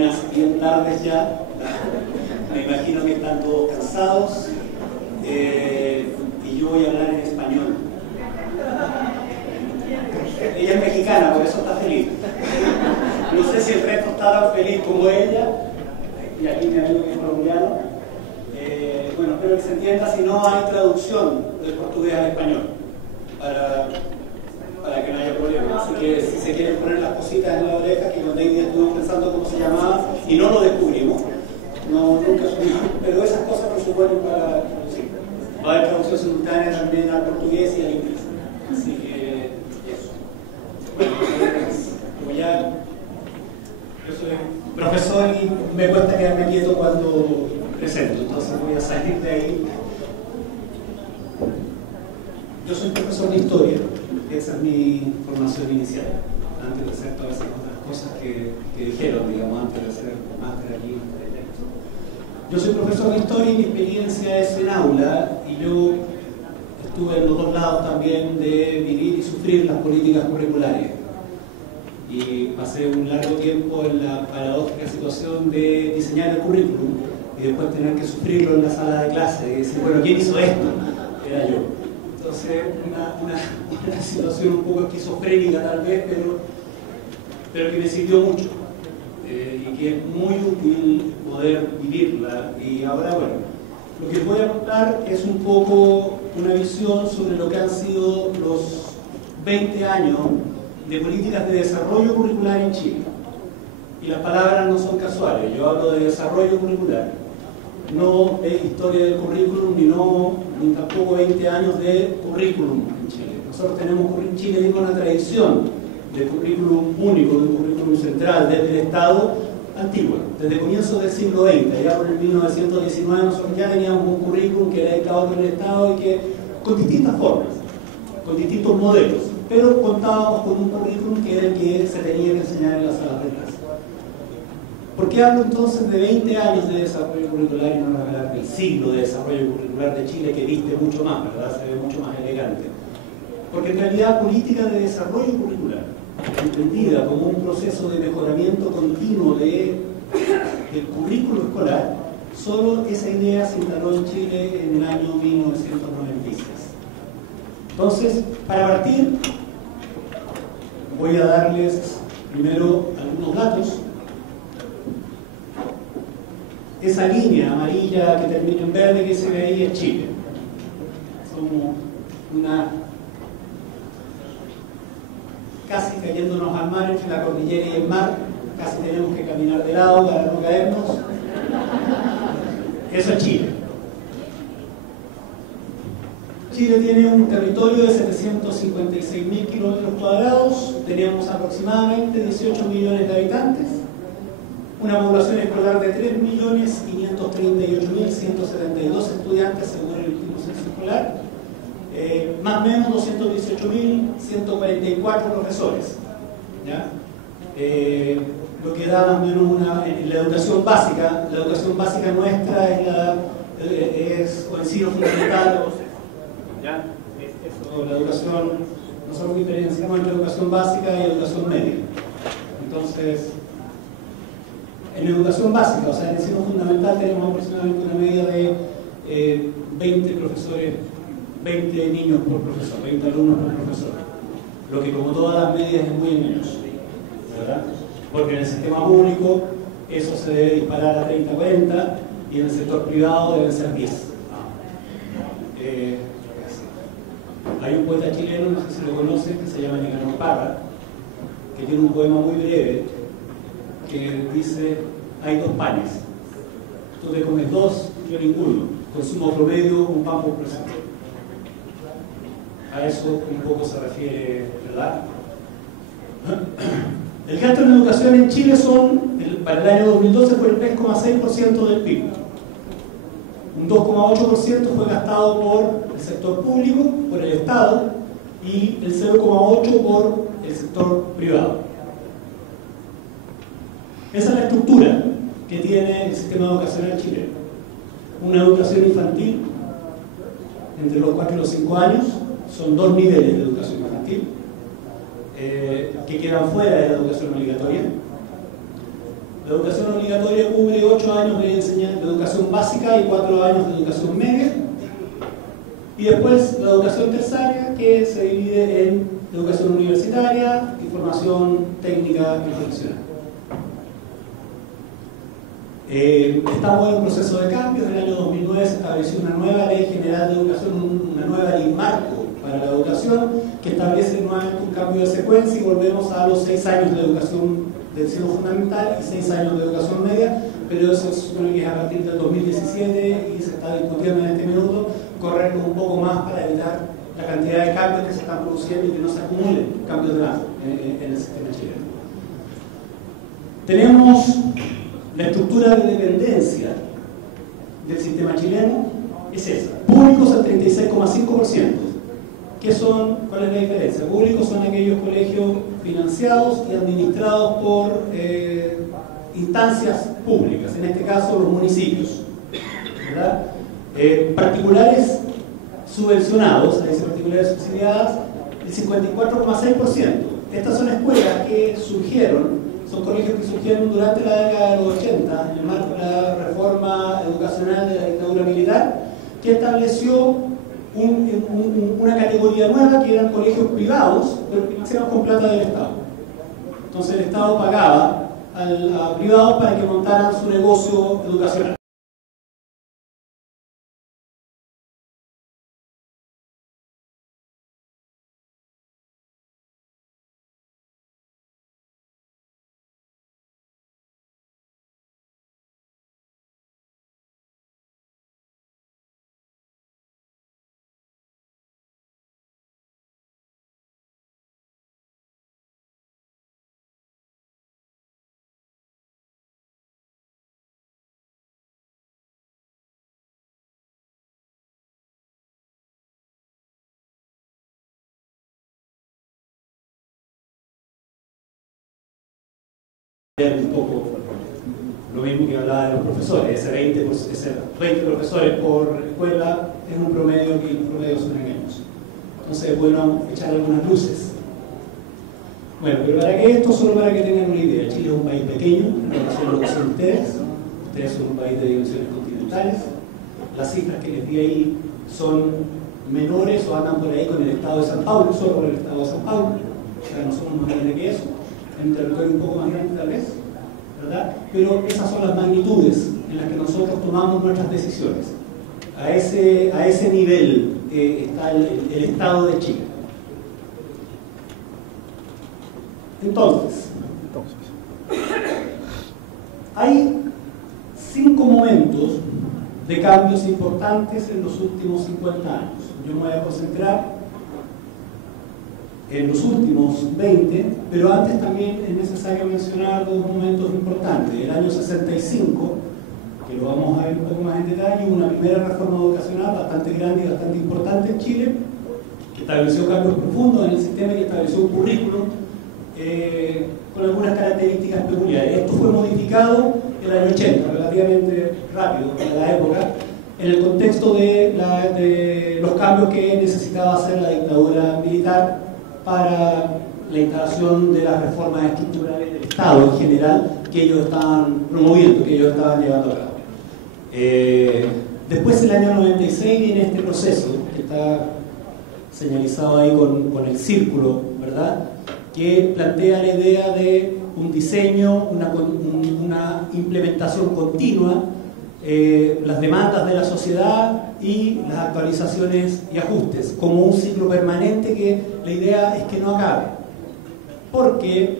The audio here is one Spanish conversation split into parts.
buenas, bien tardes ya. Me imagino que están todos cansados. Y yo voy a hablar en español. Ella es mexicana, por eso está feliz. No sé si el resto está tan feliz como ella. Y aquí mi amigo que es colombiano. Bueno, espero que se entienda. Si no, hay traducción del portugués al español para que no haya problema. Así que si se quieren poner las cositas en la oreja, que con David estuvimos pensando cómo se llamaba y no lo descubrimos. No, nunca supimos. Pero esas cosas por supuesto para traducir. Va a haber traducción simultánea también al portugués y al inglés. Así que eso. Bueno, como ya yo soy profesor y me cuesta quedarme quieto cuando presento, entonces voy a salir de ahí. Yo soy profesor de historia, esa es mi formación inicial, antes de hacer todas esas otras cosas que dijeron, digamos, antes de hacer máster aquí. Yo soy profesor de historia y mi experiencia es en aula, y yo estuve en los dos lados también de vivir y sufrir las políticas curriculares. Y pasé un largo tiempo en la paradójica situación de diseñar el currículum y después tener que sufrirlo en la sala de clase y decir, bueno, ¿quién hizo esto? Era yo. Entonces, una situación un poco esquizofrénica tal vez, pero que me sirvió mucho y que es muy útil poder vivirla. Y ahora, bueno, lo que voy a contar es un poco una visión sobre lo que han sido los 20 años de políticas de desarrollo curricular en Chile. Y las palabras no son casuales, yo hablo de desarrollo curricular, no de historia del currículum, ni tampoco 20 años de currículum en Chile. Nosotros tenemos en Chile mismo una tradición de currículum único, de un currículum central desde el Estado antiguo, desde comienzos del siglo XX, ya por el 1919 nosotros ya teníamos un currículum que era dictado por el Estado y que con distintas formas, con distintos modelos, pero contábamos con un currículum que era el que se tenía que enseñar en las salas de clase. ¿Por qué hablo entonces de 20 años de desarrollo curricular y no hablar del siglo de desarrollo curricular de Chile, que viste mucho más, ¿verdad? Se ve mucho más elegante? Porque en realidad política de desarrollo curricular, entendida como un proceso de mejoramiento continuo del currículo escolar, solo esa idea se instaló en Chile en el año 1996. Entonces, para partir, voy a darles primero algunos datos. Esa línea amarilla que termina en verde que se ve ahí es Chile. Somos casi cayéndonos al mar entre la cordillera y el mar, casi tenemos que caminar de lado para no caernos. Eso es Chile. Chile tiene un territorio de 756.000 kilómetros cuadrados, tenemos aproximadamente 18 millones de habitantes, una población escolar de 3.538.172 estudiantes según el último censo escolar, más o menos 218.144 profesores, ¿ya? Lo que da más o menos la educación básica nuestra es o ensino fundamental, ¿ya? Eso, la educación, nosotros diferenciamos entre educación básica y educación media. Entonces, en educación básica, o sea, en ensino fundamental tenemos aproximadamente una media de 20 profesores, 20 niños por profesor, 20 alumnos por profesor. Lo que como todas las medias es muy menos, ¿verdad? Porque en el sistema público eso se debe disparar a 30, 40 y en el sector privado deben ser 10. Hay un poeta chileno, no sé si lo conocen, que se llama Nicanor Parra, que tiene un poema muy breve que dice: hay dos panes, tú te comes dos, yo ninguno, consumo promedio un pan por persona. A eso un poco se refiere, ¿verdad? El gasto en educación en Chile para el año 2012 fue el 3,6% del PIB. Un 2,8% fue gastado por el sector público, por el Estado, y el 0,8% por el sector privado. Esa es la estructura que tiene el sistema educacional chileno. Una educación infantil entre los 4 y los 5 años, son 2 niveles de educación infantil que quedan fuera de la educación obligatoria. La educación obligatoria cubre 8 años de educación básica y 4 años de educación media. Y después la educación terciaria, que se divide en educación universitaria y formación técnica y profesional. Estamos en un proceso de cambio. En el año 2009 se estableció una nueva ley general de educación, una nueva ley marco para la educación, que establece nuevamente un cambio de secuencia y volvemos a los 6 años de educación del ciclo fundamental y 6 años de educación media, pero eso se supone que es a partir del 2017 y se está discutiendo en este minuto correrlo un poco más para evitar la cantidad de cambios que se están produciendo y que no se acumulen cambios de base en el sistema chileno. Tenemos la estructura de dependencia del sistema chileno, es esa. Públicos al 36,5%. ¿Cuál es la diferencia? Públicos son aquellos colegios financiados y administrados por instancias públicas, en este caso los municipios, ¿verdad? Particulares subvencionados, es decir, particulares subsidiadas, el 54,6%. Estas son escuelas que surgieron, son colegios que surgieron durante la década de los 80, en el marco de la reforma educacional de la dictadura militar, que estableció una categoría nueva que eran colegios privados, pero financiados con plata del Estado. Entonces el Estado pagaba a privados para que montaran su negocio educacional. Un poco lo mismo que hablaba de los profesores, ese 20 profesores por escuela es un promedio que los promedios son engañosos. Entonces es bueno echar algunas luces. Bueno, pero para que esto, solo para que tengan una idea, Chile es un país pequeño en relación a lo que son ustedes son un país de dimensiones continentales, las cifras que les di ahí son menores o andan por ahí con el estado de San Paulo, solo con el estado de San Paulo, o sea, no somos más grandes que eso, en un territorio un poco más grande tal vez, ¿verdad? Pero esas son las magnitudes en las que nosotros tomamos nuestras decisiones. A ese nivel está el estado de Chile. Entonces, hay 5 momentos de cambios importantes en los últimos 50 años. Yo me voy a concentrar en los últimos 20, pero antes también es necesario mencionar 2 momentos importantes. El año 65, que lo vamos a ver un poco más en detalle, una primera reforma educacional bastante grande y bastante importante en Chile, que estableció cambios profundos en el sistema y que estableció un currículum con algunas características peculiares. Esto fue modificado en el año 80, relativamente rápido para la época, en el contexto de los cambios que necesitaba hacer la dictadura militar para la instalación de las reformas estructurales del Estado en general que ellos estaban promoviendo, que ellos estaban llevando a cabo. Después, el año 96, viene este proceso que está señalizado ahí con el círculo, ¿verdad?, que plantea la idea de un diseño, una implementación continua, las demandas de la sociedad y las actualizaciones y ajustes, como un ciclo permanente que la idea es que no acabe. Porque,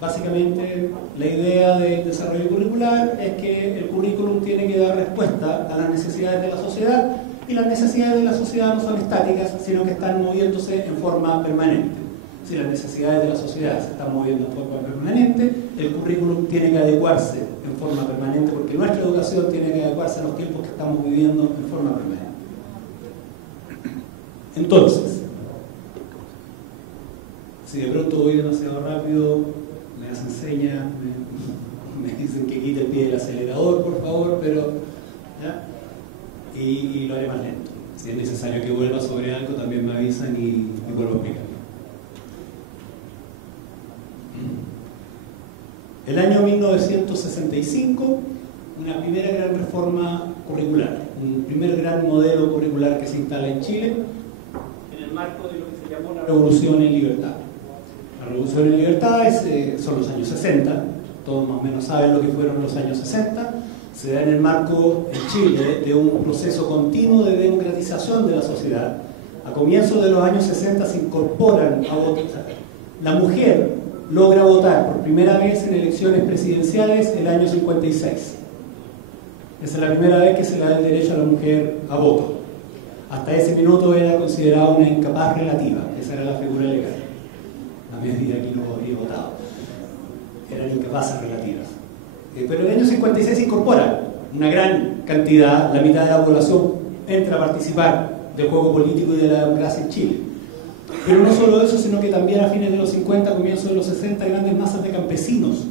básicamente, la idea del desarrollo curricular es que el currículum tiene que dar respuesta a las necesidades de la sociedad, y las necesidades de la sociedad no son estáticas, sino que están moviéndose en forma permanente. Si las necesidades de la sociedad se están moviendo en forma permanente, el currículum tiene que adecuarse en forma permanente, porque nuestra educación tiene que adecuarse a los tiempos que estamos viviendo en forma permanente. Entonces, si de pronto voy demasiado rápido, me hacen señas, me dicen que quite el pie del acelerador, por favor, pero ¿ya? Y lo haré más lento. Si es necesario que vuelva sobre algo, también me avisan y vuelvo a explicar. El año 1965, una primera gran reforma curricular, un primer gran modelo curricular que se instala en Chile en el marco de lo que se llamó la Revolución en Libertad. La Revolución en Libertad son los años 60, todos más o menos saben lo que fueron los años 60, se da en el marco en Chile de un proceso continuo de democratización de la sociedad. A comienzos de los años 60 se incorporan a votar. La mujer logra votar por primera vez en elecciones presidenciales el año 56. Esa es la primera vez que se le da el derecho a la mujer a voto. Hasta ese minuto era considerada una incapaz relativa, esa era la figura legal. La medida que no había votado. Eran incapaces relativas. Pero en el año 56 se incorpora una gran cantidad, la mitad de la población entra a participar del juego político y de la democracia en Chile. Pero no solo eso, sino que también a fines de los 50, comienzos de los 60, grandes masas de campesinos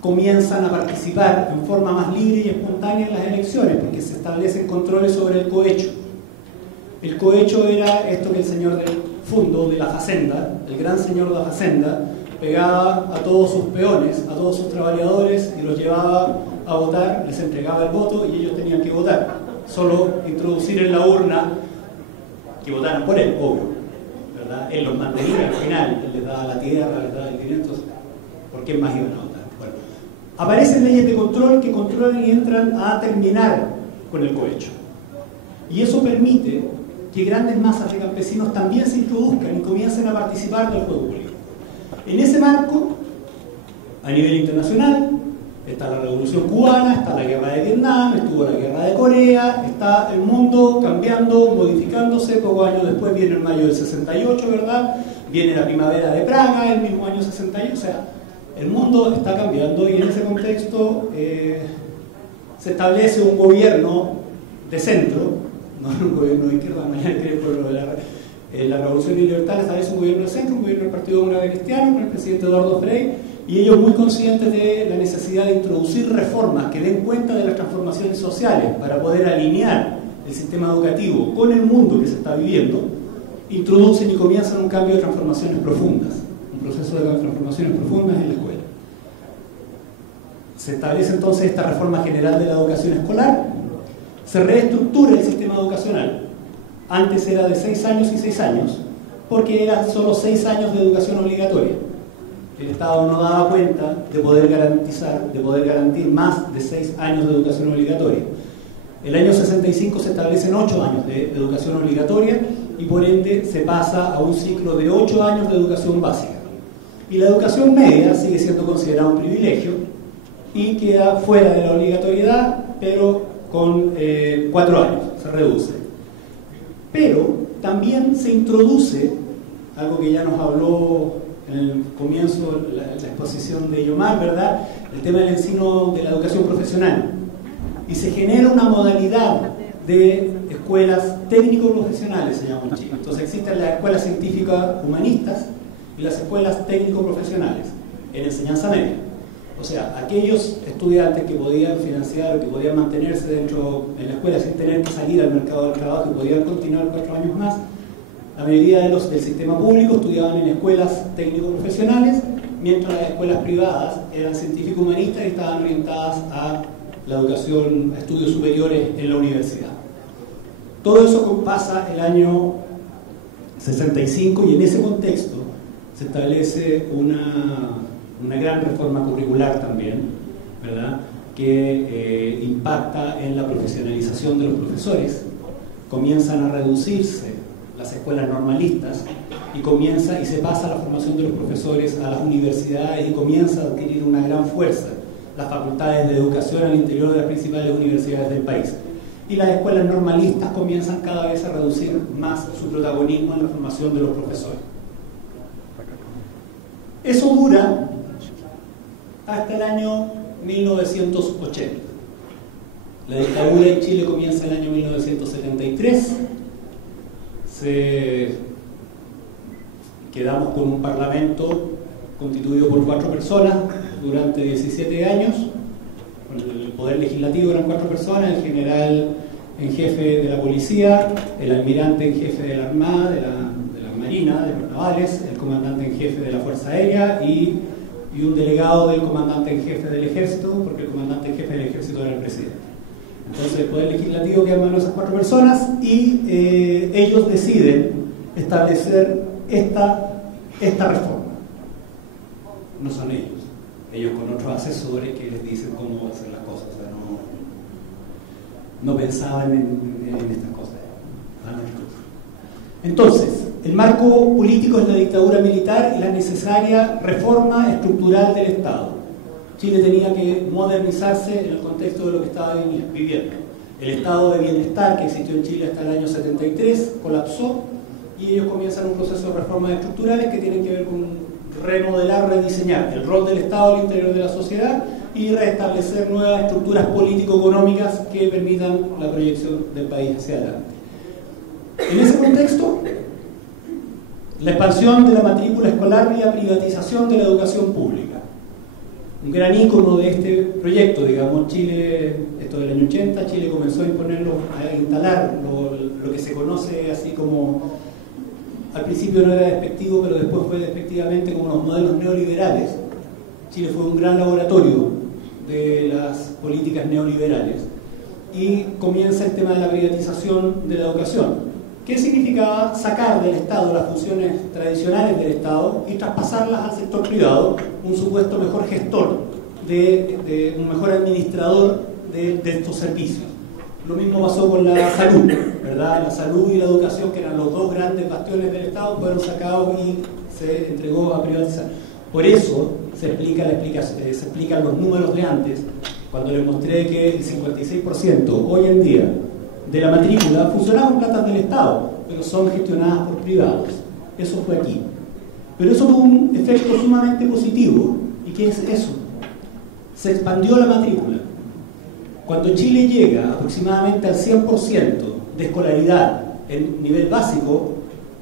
comienzan a participar en forma más libre y espontánea en las elecciones, porque se establecen controles sobre el cohecho. El cohecho era esto que el señor del fondo, de la Facenda, el gran señor de la Facenda, pegaba a todos sus peones, a todos sus trabajadores y los llevaba a votar, les entregaba el voto y ellos tenían que votar. Solo introducir en la urna que votaran por él, obvio. ¿Verdad? Él los mantenía al final, él les daba la tierra, les daba el dinero, entonces, ¿por qué más iban a votar? Bueno, aparecen leyes de control que controlan y entran a terminar con el cohecho. Y eso permite que grandes masas de campesinos también se introduzcan y comiencen a participar del juego político. En ese marco, a nivel internacional, está la Revolución Cubana, está la Guerra de Vietnam, estuvo la Guerra de Corea, está el mundo cambiando, modificándose. Pocos años después viene el mayo del 68, ¿verdad? Viene la primavera de Praga, el mismo año 68, o sea, el mundo está cambiando y en ese contexto se establece un gobierno de centro, no un gobierno de izquierda, mañana creo por lo de la Revolución de Libertad, establece un gobierno de centro, un gobierno del Partido Demócrata Cristiano, con el presidente Eduardo Frei, y ellos muy conscientes de la necesidad de introducir reformas que den cuenta de las transformaciones sociales para poder alinear el sistema educativo con el mundo que se está viviendo, introducen y comienzan un cambio de transformaciones profundas, un proceso de transformaciones profundas en la escuela. Se establece entonces esta reforma general de la educación escolar, se reestructura el sistema educacional. Antes era de 6 años y 6 años, porque eran solo 6 años de educación obligatoria. El Estado no daba cuenta de poder garantir más de 6 años de educación obligatoria. El año 65 se establecen 8 años de educación obligatoria y por ende se pasa a un ciclo de 8 años de educación básica. Y la educación media sigue siendo considerada un privilegio y queda fuera de la obligatoriedad, pero con 4 años, se reduce. Pero también se introduce algo que ya nos habló en el comienzo, la exposición de Yomar, ¿verdad? El tema del ensino de la educación profesional. Y se genera una modalidad de escuelas técnico-profesionales, se llama en Chile. Entonces existen las escuelas científicas humanistas y las escuelas técnico-profesionales en enseñanza media. O sea, aquellos estudiantes que podían financiar o que podían mantenerse dentro de la escuela sin tener que salir al mercado del trabajo y podían continuar 4 años más, la mayoría de los del sistema público estudiaban en escuelas técnico-profesionales, mientras las escuelas privadas eran científico-humanistas y estaban orientadas a la educación, a estudios superiores en la universidad. Todo eso pasa el año 65 y en ese contexto se establece una gran reforma curricular también, ¿verdad? Que impacta en la profesionalización de los profesores. Comienzan a reducirse las escuelas normalistas y se pasa la formación de los profesores a las universidades y comienza a adquirir una gran fuerza las facultades de educación al interior de las principales universidades del país. Y las escuelas normalistas comienzan cada vez a reducir más su protagonismo en la formación de los profesores. Eso dura hasta el año 1980. La dictadura en Chile comienza en el año 1973. Quedamos con un parlamento constituido por 4 personas durante 17 años. El poder legislativo eran 4 personas: el general en jefe de la policía, el almirante en jefe de la armada, de la marina, de los navales, el comandante en jefe de la fuerza aérea y y un delegado del comandante en jefe del ejército, porque el comandante en jefe del ejército era el presidente. Entonces el Poder Legislativo queda en manos de esas 4 personas y ellos deciden establecer esta reforma. No son ellos. Ellos con otros asesores que les dicen cómo hacer las cosas. O sea, no pensaban en estas cosas. Entonces, el marco político es la dictadura militar y la necesaria reforma estructural del Estado. Chile tenía que modernizarse en el contexto de lo que estaba viviendo. El estado de bienestar que existió en Chile hasta el año 73 colapsó y ellos comienzan un proceso de reformas estructurales que tienen que ver con remodelar, rediseñar el rol del Estado al interior de la sociedad y restablecer nuevas estructuras político-económicas que permitan la proyección del país hacia adelante. En ese contexto, la expansión de la matrícula escolar y la privatización de la educación pública. Un gran ícono de este proyecto, digamos, Chile, esto del año 80, Chile comenzó a instalar lo que se conoce así como, al principio no era despectivo, pero después fue despectivamente como los modelos neoliberales. Chile fue un gran laboratorio de las políticas neoliberales y comienza el tema de la privatización de la educación. ¿Qué significaba sacar del Estado las funciones tradicionales del Estado y traspasarlas al sector privado, un supuesto mejor gestor, un mejor administrador de estos servicios? Lo mismo pasó con la salud, ¿verdad? La salud y la educación, que eran los dos grandes bastiones del Estado, fueron sacados y se entregó a privatizar. Por eso se explican los números de antes, cuando les mostré que el 56% hoy en día de la matrícula funcionaba con platas del Estado, pero son gestionadas por privados. Eso fue aquí. Pero eso tuvo un efecto sumamente positivo. ¿Y qué es eso? Se expandió la matrícula. Cuando Chile llega aproximadamente al 100% de escolaridad en nivel básico,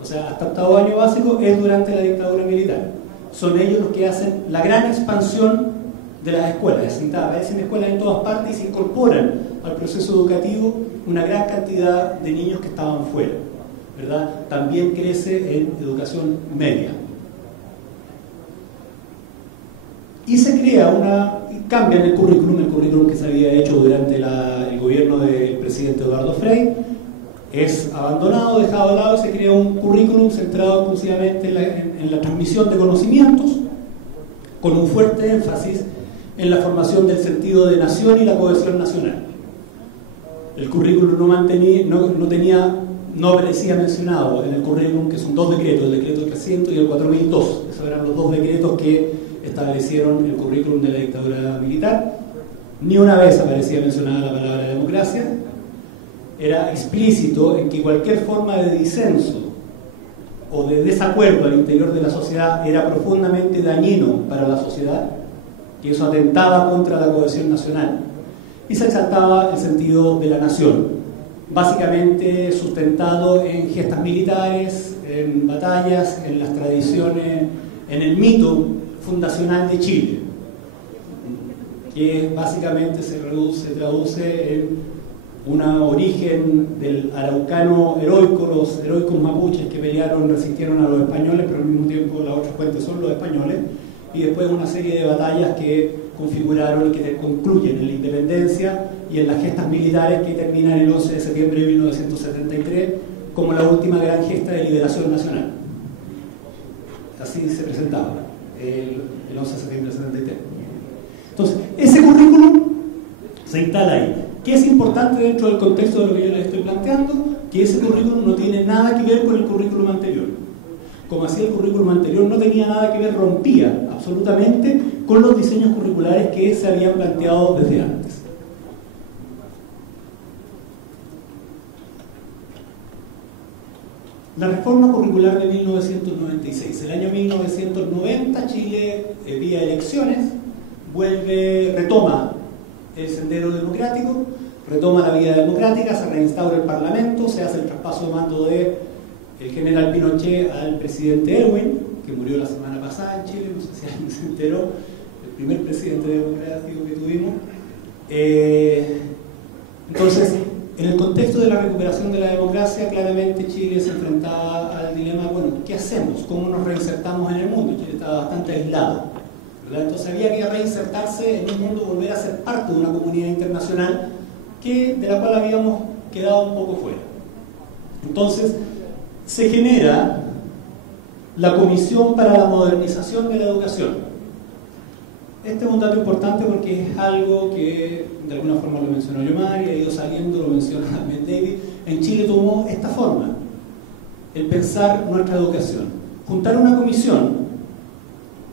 o sea, hasta 8º año básico, es durante la dictadura militar. Son ellos los que hacen la gran expansión de las escuelas. Aparecen escuelas en todas partes y se incorporan al proceso educativo una gran cantidad de niños que estaban fuera, ¿verdad? También crece en educación media. Y se crea cambian el currículum que se había hecho durante el gobierno del presidente Eduardo Frei, es abandonado, dejado de lado, y se crea un currículum centrado exclusivamente en la transmisión de conocimientos, con un fuerte énfasis en la formación del sentido de nación y la cohesión nacional. El currículum no aparecía mencionado en el currículum, que son 2 decretos, el decreto 300 y el 4002. Esos eran los 2 decretos que establecieron el currículum de la dictadura militar. Ni una vez aparecía mencionada la palabra democracia. Era explícito en que cualquier forma de disenso o de desacuerdo al interior de la sociedad era profundamente dañino para la sociedad, que eso atentaba contra la cohesión nacional. Y se exaltaba el sentido de la nación, básicamente sustentado en gestas militares, en batallas, en las tradiciones, en el mito fundacional de Chile, que básicamente se traduce en un origen del araucano heroico, los heroicos mapuches que resistieron a los españoles, pero al mismo tiempo la otra fuente son los españoles, y después una serie de batallas que configuraron y que concluyen en la independencia y en las gestas militares que terminan el 11 de septiembre de 1973 como la última gran gesta de liberación nacional. Así se presentaba el 11 de septiembre de 73. Entonces, ese currículum se instala ahí. ¿Qué es importante dentro del contexto de lo que yo les estoy planteando? Que ese currículum no tiene nada que ver con el currículum anterior. Como hacía el currículum anterior, no tenía nada que ver, rompía absolutamente con los diseños curriculares que se habían planteado desde antes. La reforma curricular de 1996. El año 1990 Chile, vía elecciones, retoma el sendero democrático, retoma la vida democrática, se reinstaura el Parlamento, se hace el traspaso de mando de el general Pinochet al presidente Erwin, que murió la semana pasada en Chile, no sé si alguien se enteró, el primer presidente democrático que tuvimos. Entonces, en el contexto de la recuperación de la democracia, claramente Chile se enfrentaba al dilema, bueno, ¿qué hacemos? ¿Cómo nos reinsertamos en el mundo? Chile estaba bastante aislado, ¿verdad? Entonces había que reinsertarse en un mundo, volver a ser parte de una comunidad internacional de la cual habíamos quedado un poco fuera. Entonces se genera la Comisión para la Modernización de la Educación. Este es un dato importante porque es algo que de alguna forma lo mencionó Yomar y ha ido saliendo, lo menciona también David. En Chile tomó esta forma, el pensar nuestra educación. Juntar una comisión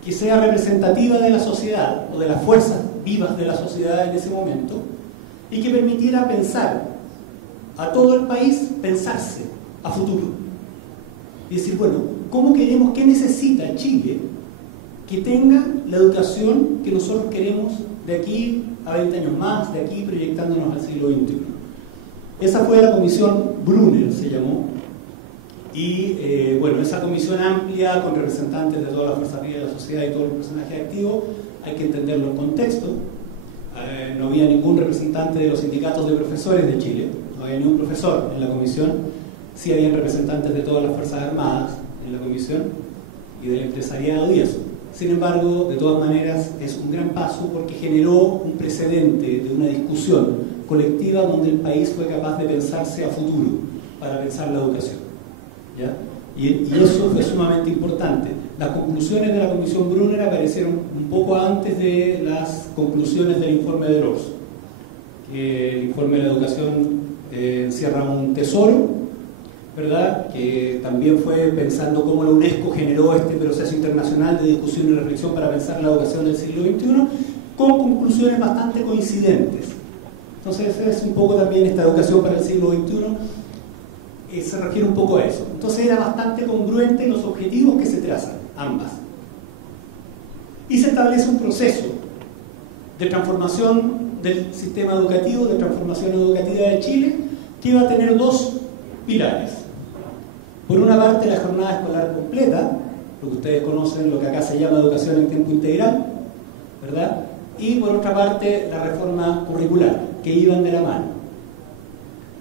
que sea representativa de la sociedad o de las fuerzas vivas de la sociedad en ese momento y que permitiera pensar a todo el país, pensarse a futuro. Y decir, bueno, ¿cómo queremos, qué necesita Chile que tenga la educación que nosotros queremos de aquí a 20 años más, de aquí proyectándonos al siglo XXI? Esa fue la comisión Brunner, se llamó. Y bueno, esa comisión amplia con representantes de todas las fuerzas vivas de la sociedad y todos los personajes activos, hay que entenderlo en contexto. No había ningún representante de los sindicatos de profesores de Chile, no había ningún profesor en la comisión. Sí habían representantes de todas las fuerzas armadas en la comisión y del empresariado y eso. Sin embargo, de todas maneras, es un gran paso porque generó un precedente de una discusión colectiva donde el país fue capaz de pensarse a futuro para pensar la educación, ¿ya? Y eso fue sumamente importante. Las conclusiones de la Comisión Brunner aparecieron un poco antes de las conclusiones del informe de Loos. El informe de la educación encierra un tesoro, ¿verdad? Que también fue pensando cómo la UNESCO generó este proceso internacional de discusión y reflexión para pensar la educación del siglo XXI, con conclusiones bastante coincidentes. Entonces es un poco también esta educación para el siglo XXI, se refiere un poco a eso. Entonces era bastante congruente los objetivos que se trazan, ambas. Y se establece un proceso de transformación del sistema educativo, de transformación educativa de Chile, que va a tener dos pilares. Por una parte, la jornada escolar completa, lo que ustedes conocen, lo que acá se llama educación en tiempo integral, ¿verdad? Y por otra parte, la reforma curricular, que iban de la mano.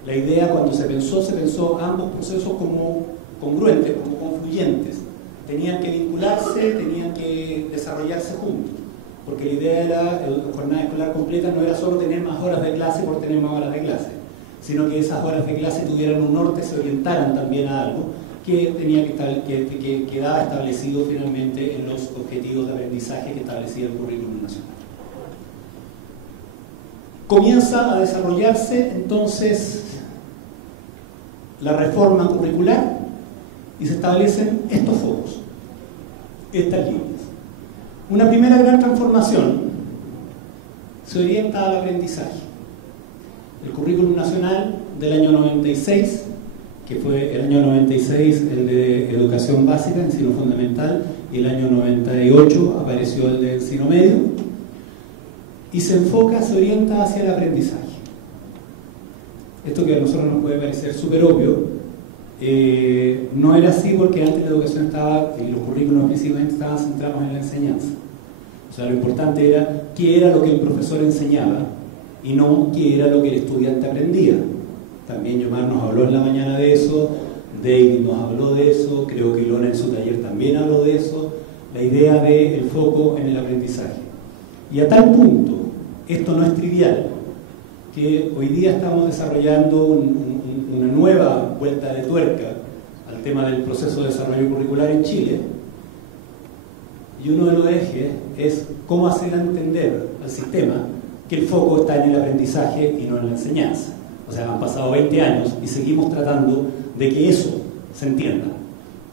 La idea, cuando se pensó ambos procesos como congruentes, como confluyentes. Tenían que vincularse, tenían que desarrollarse juntos. Porque la idea de la jornada escolar completa no era solo tener más horas de clase por tener más horas de clase, sino que esas horas de clase tuvieran un norte, se orientaran también a algo que quedaba establecido finalmente en los objetivos de aprendizaje que establecía el currículum nacional. Comienza a desarrollarse entonces la reforma curricular y se establecen estos focos, estas líneas. Una primera gran transformación se orienta al aprendizaje. El currículum nacional del año 96, que fue el año 96 el de educación básica, ensino fundamental, y el año 98 apareció el de ensino medio, y se enfoca, se orienta hacia el aprendizaje. Esto que a nosotros nos puede parecer súper obvio, no era así porque antes la educación estaba, y los currículos principalmente estaban centrados en la enseñanza. O sea, lo importante era qué era lo que el profesor enseñaba y no qué era lo que el estudiante aprendía. También Yomar nos habló en la mañana de eso, David nos habló de eso, creo que Ilona en su taller también habló de eso, la idea del foco en el aprendizaje. Y a tal punto, esto no es trivial, que hoy día estamos desarrollando una nueva vuelta de tuerca al tema del proceso de desarrollo curricular en Chile, y uno de los ejes es cómo hacer entender al sistema que el foco está en el aprendizaje y no en la enseñanza. O sea, han pasado 20 años y seguimos tratando de que eso se entienda,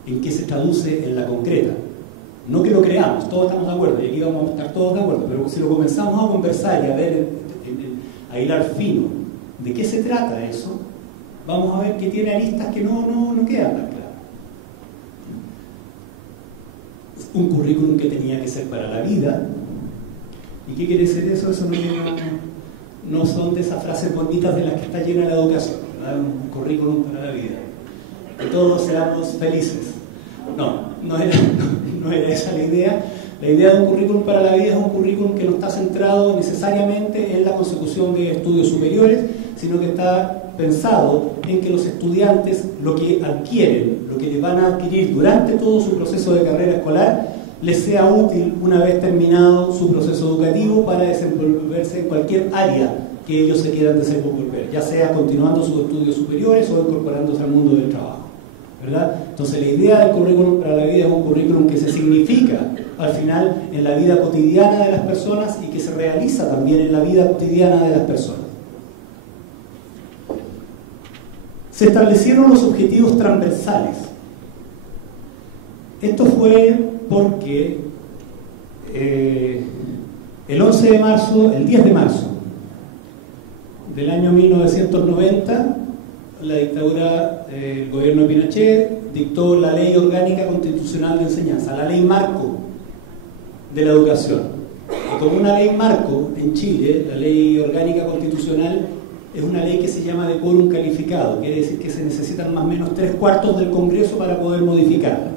en qué se traduce en la concreta. No que lo creamos, todos estamos de acuerdo, y aquí vamos a estar todos de acuerdo, pero si lo comenzamos a conversar y a ver, a hilar fino de qué se trata eso, vamos a ver que tiene aristas que no quedan tan claras. Un currículum que tenía que ser para la vida. ¿Y qué quiere decir eso? Eso no son de esas frases bonitas de las que está llena la educación, ¿verdad? Un currículum para la vida. Que todos seamos felices. No era esa la idea. La idea de un currículum para la vida es un currículum que no está centrado necesariamente en la consecución de estudios superiores, sino que está pensado en que los estudiantes lo que adquieren, lo que les van a adquirir durante todo su proceso de carrera escolar, les sea útil una vez terminado su proceso educativo para desenvolverse en cualquier área que ellos se quieran desenvolver, ya sea continuando sus estudios superiores o incorporándose al mundo del trabajo, ¿verdad? Entonces la idea del currículum para la vida es un currículum que se significa al final en la vida cotidiana de las personas y que se realiza también en la vida cotidiana de las personas. Se establecieron los objetivos transversales. Esto fue porque el 11 de marzo, el 10 de marzo del año 1990, la dictadura del gobierno de Pinochet dictó la Ley Orgánica Constitucional de Enseñanza, la Ley Marco de la Educación. Y como una ley marco en Chile, la Ley Orgánica Constitucional es una ley que se llama de quórum calificado, quiere decir que se necesitan más o menos 3/4 del Congreso para poder modificarla.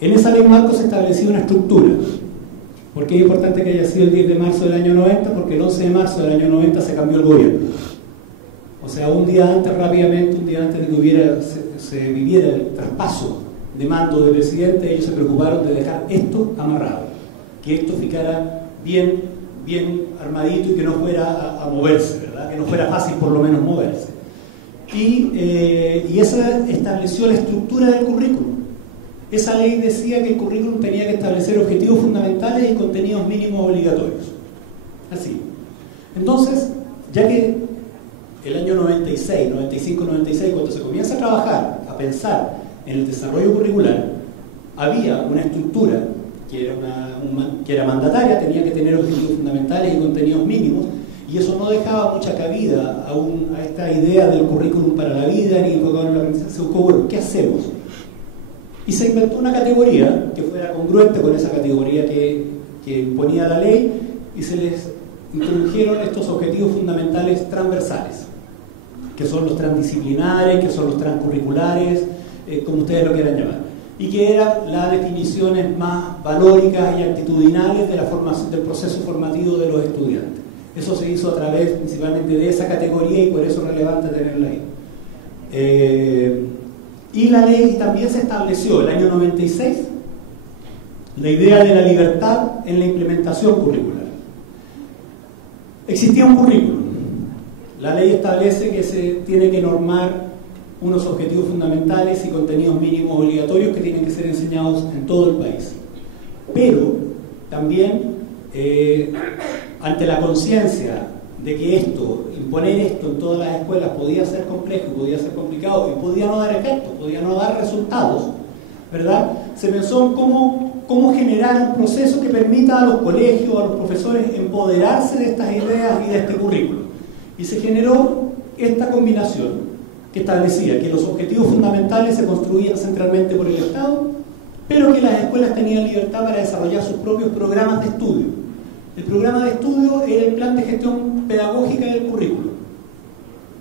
En esa ley marco se establecía una estructura. ¿Por qué es importante que haya sido el 10 de marzo del año 90? Porque el 11 de marzo del año 90 se cambió el gobierno. O sea, un día antes, rápidamente, un día antes de que se viviera el traspaso de mando de presidente, ellos se preocuparon de dejar esto amarrado, que esto ficara bien armadito y que no fuera a moverse, ¿verdad? Que no fuera fácil por lo menos moverse. Y esa estableció la estructura del currículum. Esa ley decía que el currículum tenía que establecer objetivos fundamentales y contenidos mínimos obligatorios. Así. Entonces, ya que el año 96, 95, 96, cuando se comienza a trabajar, a pensar en el desarrollo curricular, había una estructura que era mandataria, tenía que tener objetivos fundamentales y contenidos mínimos, y eso no dejaba mucha cabida a esta idea del currículum para la vida ni enfocado en la aprendizaje. Se buscó, bueno, ¿qué hacemos? Y se inventó una categoría que fuera congruente con esa categoría que imponía la ley, y se les introdujeron estos objetivos fundamentales transversales, que son los transdisciplinares, que son los transcurriculares, como ustedes lo quieran llamar, y que eran las definiciones más valóricas y actitudinales de la formación, del proceso formativo de los estudiantes. Eso se hizo a través principalmente de esa categoría, y por eso es relevante tenerla ahí. Y la ley también se estableció el año 96 la idea de la libertad en la implementación curricular. Existía un currículum. La ley establece que se tiene que normar unos objetivos fundamentales y contenidos mínimos obligatorios que tienen que ser enseñados en todo el país. Pero también, ante la conciencia de que imponer esto en todas las escuelas podía ser complejo, podía ser complicado y podía no dar efecto, podía no dar resultados, ¿verdad? Se pensó en cómo generar un proceso que permita a los colegios, a los profesores empoderarse de estas ideas y de este currículo. Y se generó esta combinación que establecía que los objetivos fundamentales se construían centralmente por el Estado, pero que las escuelas tenían libertad para desarrollar sus propios programas de estudio. El programa de estudio era el plan de gestión pedagógica del currículo.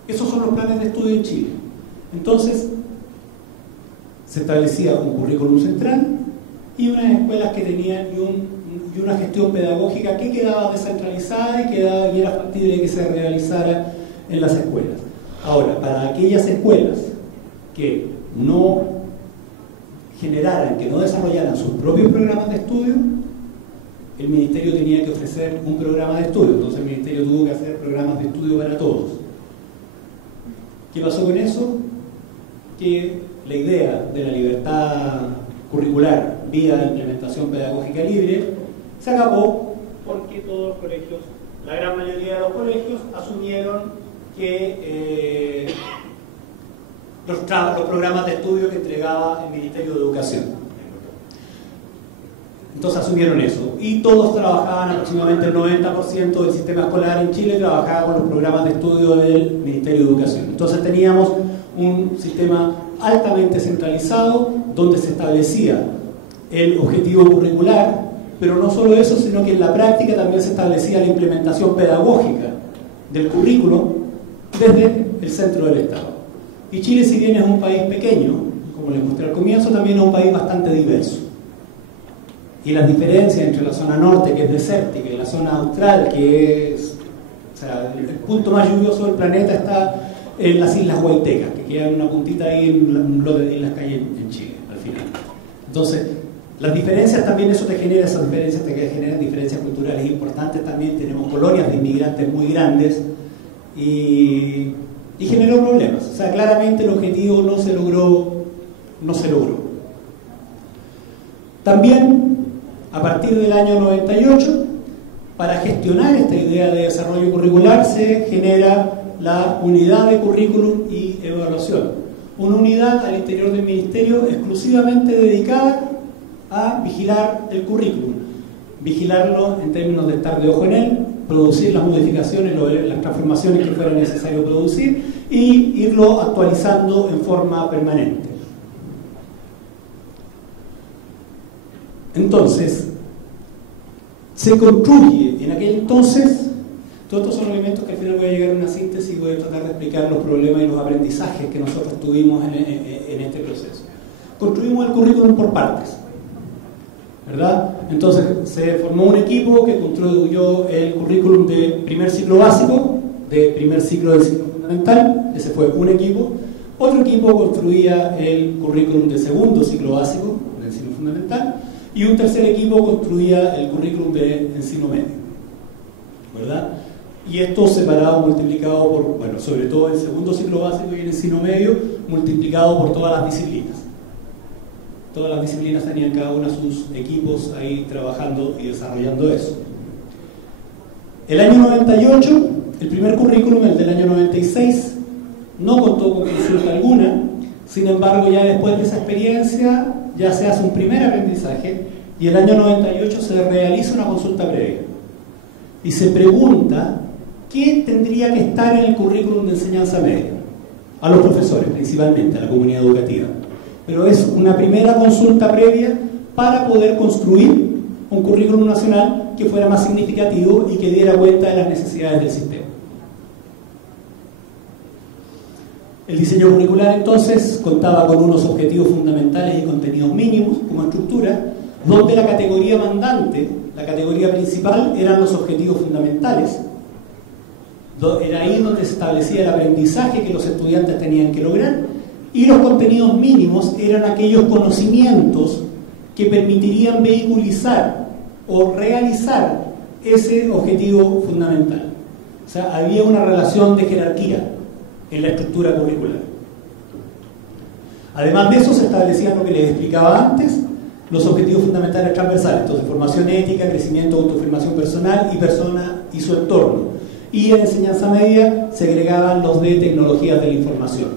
Esos son los planes de estudio en Chile. Entonces, se establecía un currículum central y unas escuelas que tenían y una gestión pedagógica que quedaba descentralizada y era factible que se realizara en las escuelas. Ahora, para aquellas escuelas que no generaran, que no desarrollaran sus propios programas de estudio, el Ministerio tenía que ofrecer un programa de estudio. Entonces el Ministerio tuvo que hacer programas de estudio para todos. ¿Qué pasó con eso? Que la idea de la libertad curricular vía implementación pedagógica libre se acabó porque todos los colegios, la gran mayoría de los colegios, asumieron que los programas de estudio que entregaba el Ministerio de Educación. Entonces asumieron eso, y todos trabajaban, aproximadamente el 90% del sistema escolar en Chile trabajaba con los programas de estudio del Ministerio de Educación. Entonces teníamos un sistema altamente centralizado, donde se establecía el objetivo curricular, pero no solo eso, sino que en la práctica también se establecía la implementación pedagógica del currículo desde el centro del Estado. Y Chile, si bien es un país pequeño, como les mostré al comienzo, también es un país bastante diverso. Y las diferencias entre la zona norte, que es desértica, y la zona austral, que es, o sea, el punto más lluvioso del planeta, está en las Islas Huaytecas, que quedan una puntita ahí en las calles en Chile, al final. Entonces, las diferencias también, eso te genera, esas diferencias te generan diferencias culturales importantes también. Tenemos colonias de inmigrantes muy grandes y generó problemas. O sea, claramente el objetivo no se logró. También, a partir del año 98, para gestionar esta idea de desarrollo curricular se genera la unidad de currículum y evaluación. Una unidad al interior del ministerio exclusivamente dedicada a vigilar el currículum. Vigilarlo en términos de estar de ojo en él, producir las modificaciones, las transformaciones que fuera necesario producir y irlo actualizando en forma permanente. Entonces, se construye en aquel entonces, todos estos son elementos que al final voy a llegar a una síntesis y voy a tratar de explicar los problemas y los aprendizajes que nosotros tuvimos en este proceso. Construimos el currículum por partes, ¿verdad? Entonces se formó un equipo que construyó el currículum de primer ciclo básico, de primer ciclo del ciclo fundamental, ese fue un equipo. Otro equipo construía el currículum de segundo ciclo básico, del ciclo fundamental, y un tercer equipo construía el currículum de ensino medio, ¿verdad? Y esto separado, multiplicado por, bueno, sobre todo el segundo ciclo básico y el ensino medio, multiplicado por todas las disciplinas. Todas las disciplinas tenían cada una sus equipos ahí trabajando y desarrollando eso. El año 98, el primer currículum, el del año 96, no contó con consulta alguna. Sin embargo, ya después de esa experiencia, ya se hace un primer aprendizaje y el año 98 se realiza una consulta previa. Y se pregunta qué tendría que estar en el currículum de enseñanza media. A los profesores, principalmente, a la comunidad educativa. Pero es una primera consulta previa para poder construir un currículum nacional que fuera más significativo y que diera cuenta de las necesidades del sistema. El diseño curricular entonces contaba con unos objetivos fundamentales y contenidos mínimos como estructura, donde la categoría mandante, la categoría principal, eran los objetivos fundamentales. Era ahí donde se establecía el aprendizaje que los estudiantes tenían que lograr, y los contenidos mínimos eran aquellos conocimientos que permitirían vehiculizar o realizar ese objetivo fundamental. O sea, había una relación de jerarquía en la estructura curricular. Además de eso, se establecían lo que les explicaba antes, los objetivos fundamentales transversales, entonces formación ética, crecimiento, autoafirmación personal y persona y su entorno. Y en enseñanza media se agregaban los de tecnologías de la información,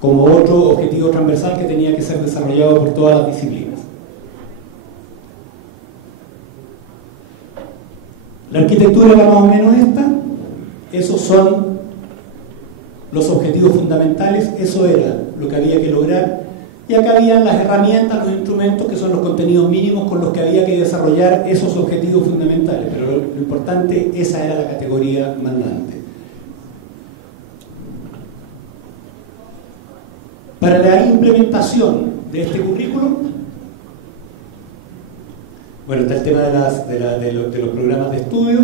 como otro objetivo transversal que tenía que ser desarrollado por todas las disciplinas. La arquitectura era más o menos esta. Esos son los objetivos fundamentales, eso era lo que había que lograr. Y acá habían las herramientas, los instrumentos, que son los contenidos mínimos con los que había que desarrollar esos objetivos fundamentales. Pero lo importante, esa era la categoría mandante. Para la implementación de este currículum, bueno, está el tema de los programas de estudio,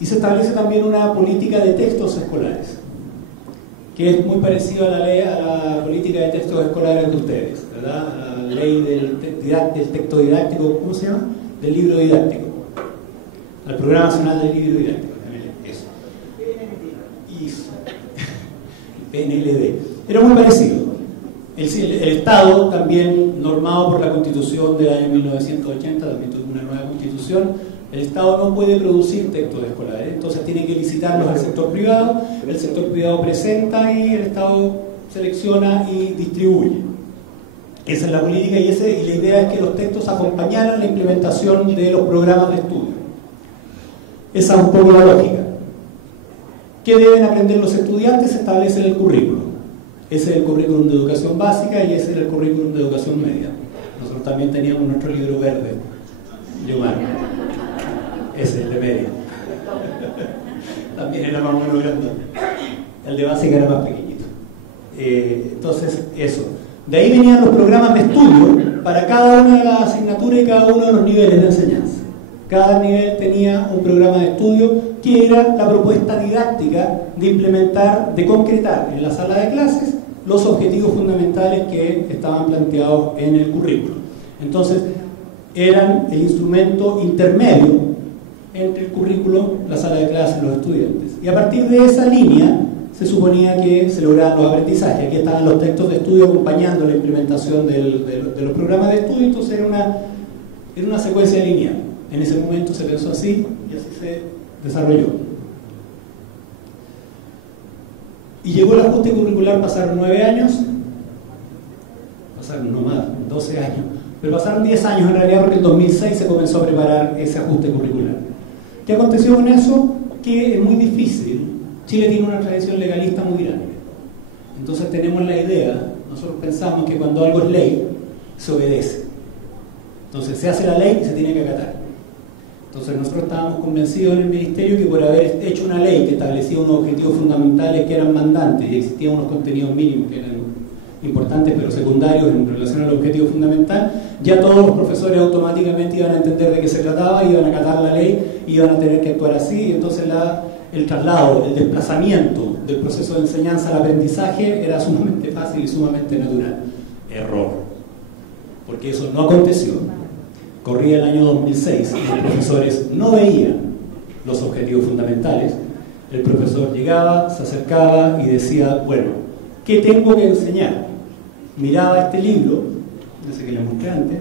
y se establece también una política de textos escolares, que es muy parecida a la política de textos escolares de ustedes, ¿verdad? A la ley del texto didáctico, ¿cómo se llama? Del libro didáctico, al Programa Nacional del Libro Didáctico, eso. PNLD. Era muy parecido. El Estado, también normado por la Constitución del año 1980, también tuvo una nueva Constitución. El Estado no puede producir textos escolares, entonces tiene que licitarlos al sector privado. El sector privado presenta y el Estado selecciona y distribuye. Esa es la política y la idea es que los textos acompañaran la implementación de los programas de estudio. Esa es un poco la lógica. ¿Qué deben aprender los estudiantes? Se establece en el currículum. Ese es el currículum de educación básica y ese es el currículum de educación media. Nosotros también teníamos nuestro libro verde, Yomar. Ese es el de media. También era más o menos grande. El de básica era más pequeñito. Entonces, eso. De ahí venían los programas de estudio para cada una de las asignaturas y cada uno de los niveles de enseñanza. Cada nivel tenía un programa de estudio que era la propuesta didáctica de implementar, de concretar en la sala de clases los objetivos fundamentales que estaban planteados en el currículo. Entonces, eran el instrumento intermedio entre el currículo, la sala de clases y los estudiantes. Y a partir de esa línea se suponía que se lograban los aprendizajes. Aquí estaban los textos de estudio acompañando la implementación de los programas de estudio, entonces era una secuencia lineal. En ese momento se pensó así y así se desarrolló. Y llegó el ajuste curricular, pasaron 9 años, pasaron no más, 12 años, pero pasaron 10 años en realidad, porque en 2006 se comenzó a preparar ese ajuste curricular. ¿Qué aconteció con eso? Que es muy difícil. Chile tiene una tradición legalista muy grande. Entonces tenemos la idea, nosotros pensamos que cuando algo es ley, se obedece. Entonces se hace la ley y se tiene que acatar. Entonces nosotros estábamos convencidos en el Ministerio que por haber hecho una ley que establecía unos objetivos fundamentales que eran mandantes y existían unos contenidos mínimos que eran importantes pero secundarios en relación al objetivo fundamental, ya todos los profesores automáticamente iban a entender de qué se trataba, iban a acatar la ley, iban a tener que actuar así, y entonces el traslado, el desplazamiento del proceso de enseñanza al aprendizaje era sumamente fácil y sumamente natural. Error, porque eso no aconteció. Corría el año 2006 y los profesores no veían los objetivos fundamentales. El profesor llegaba, se acercaba y decía, bueno, ¿qué tengo que enseñar? Miraba este libro, ese que les mostré antes,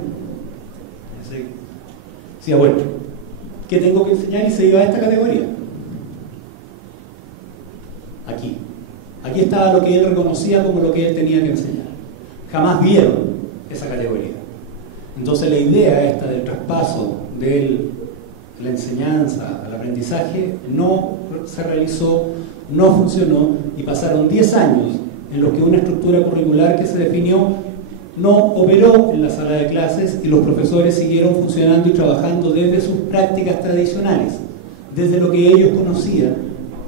decía, bueno, ¿qué tengo que enseñar? Y se iba a esta categoría. Aquí estaba lo que él reconocía como lo que él tenía que enseñar. Jamás vieron esa categoría. Entonces la idea esta del traspaso de la enseñanza al aprendizaje no se realizó, no funcionó, y pasaron 10 años en los que una estructura curricular que se definió no operó en la sala de clases y los profesores siguieron funcionando y trabajando desde sus prácticas tradicionales, desde lo que ellos conocían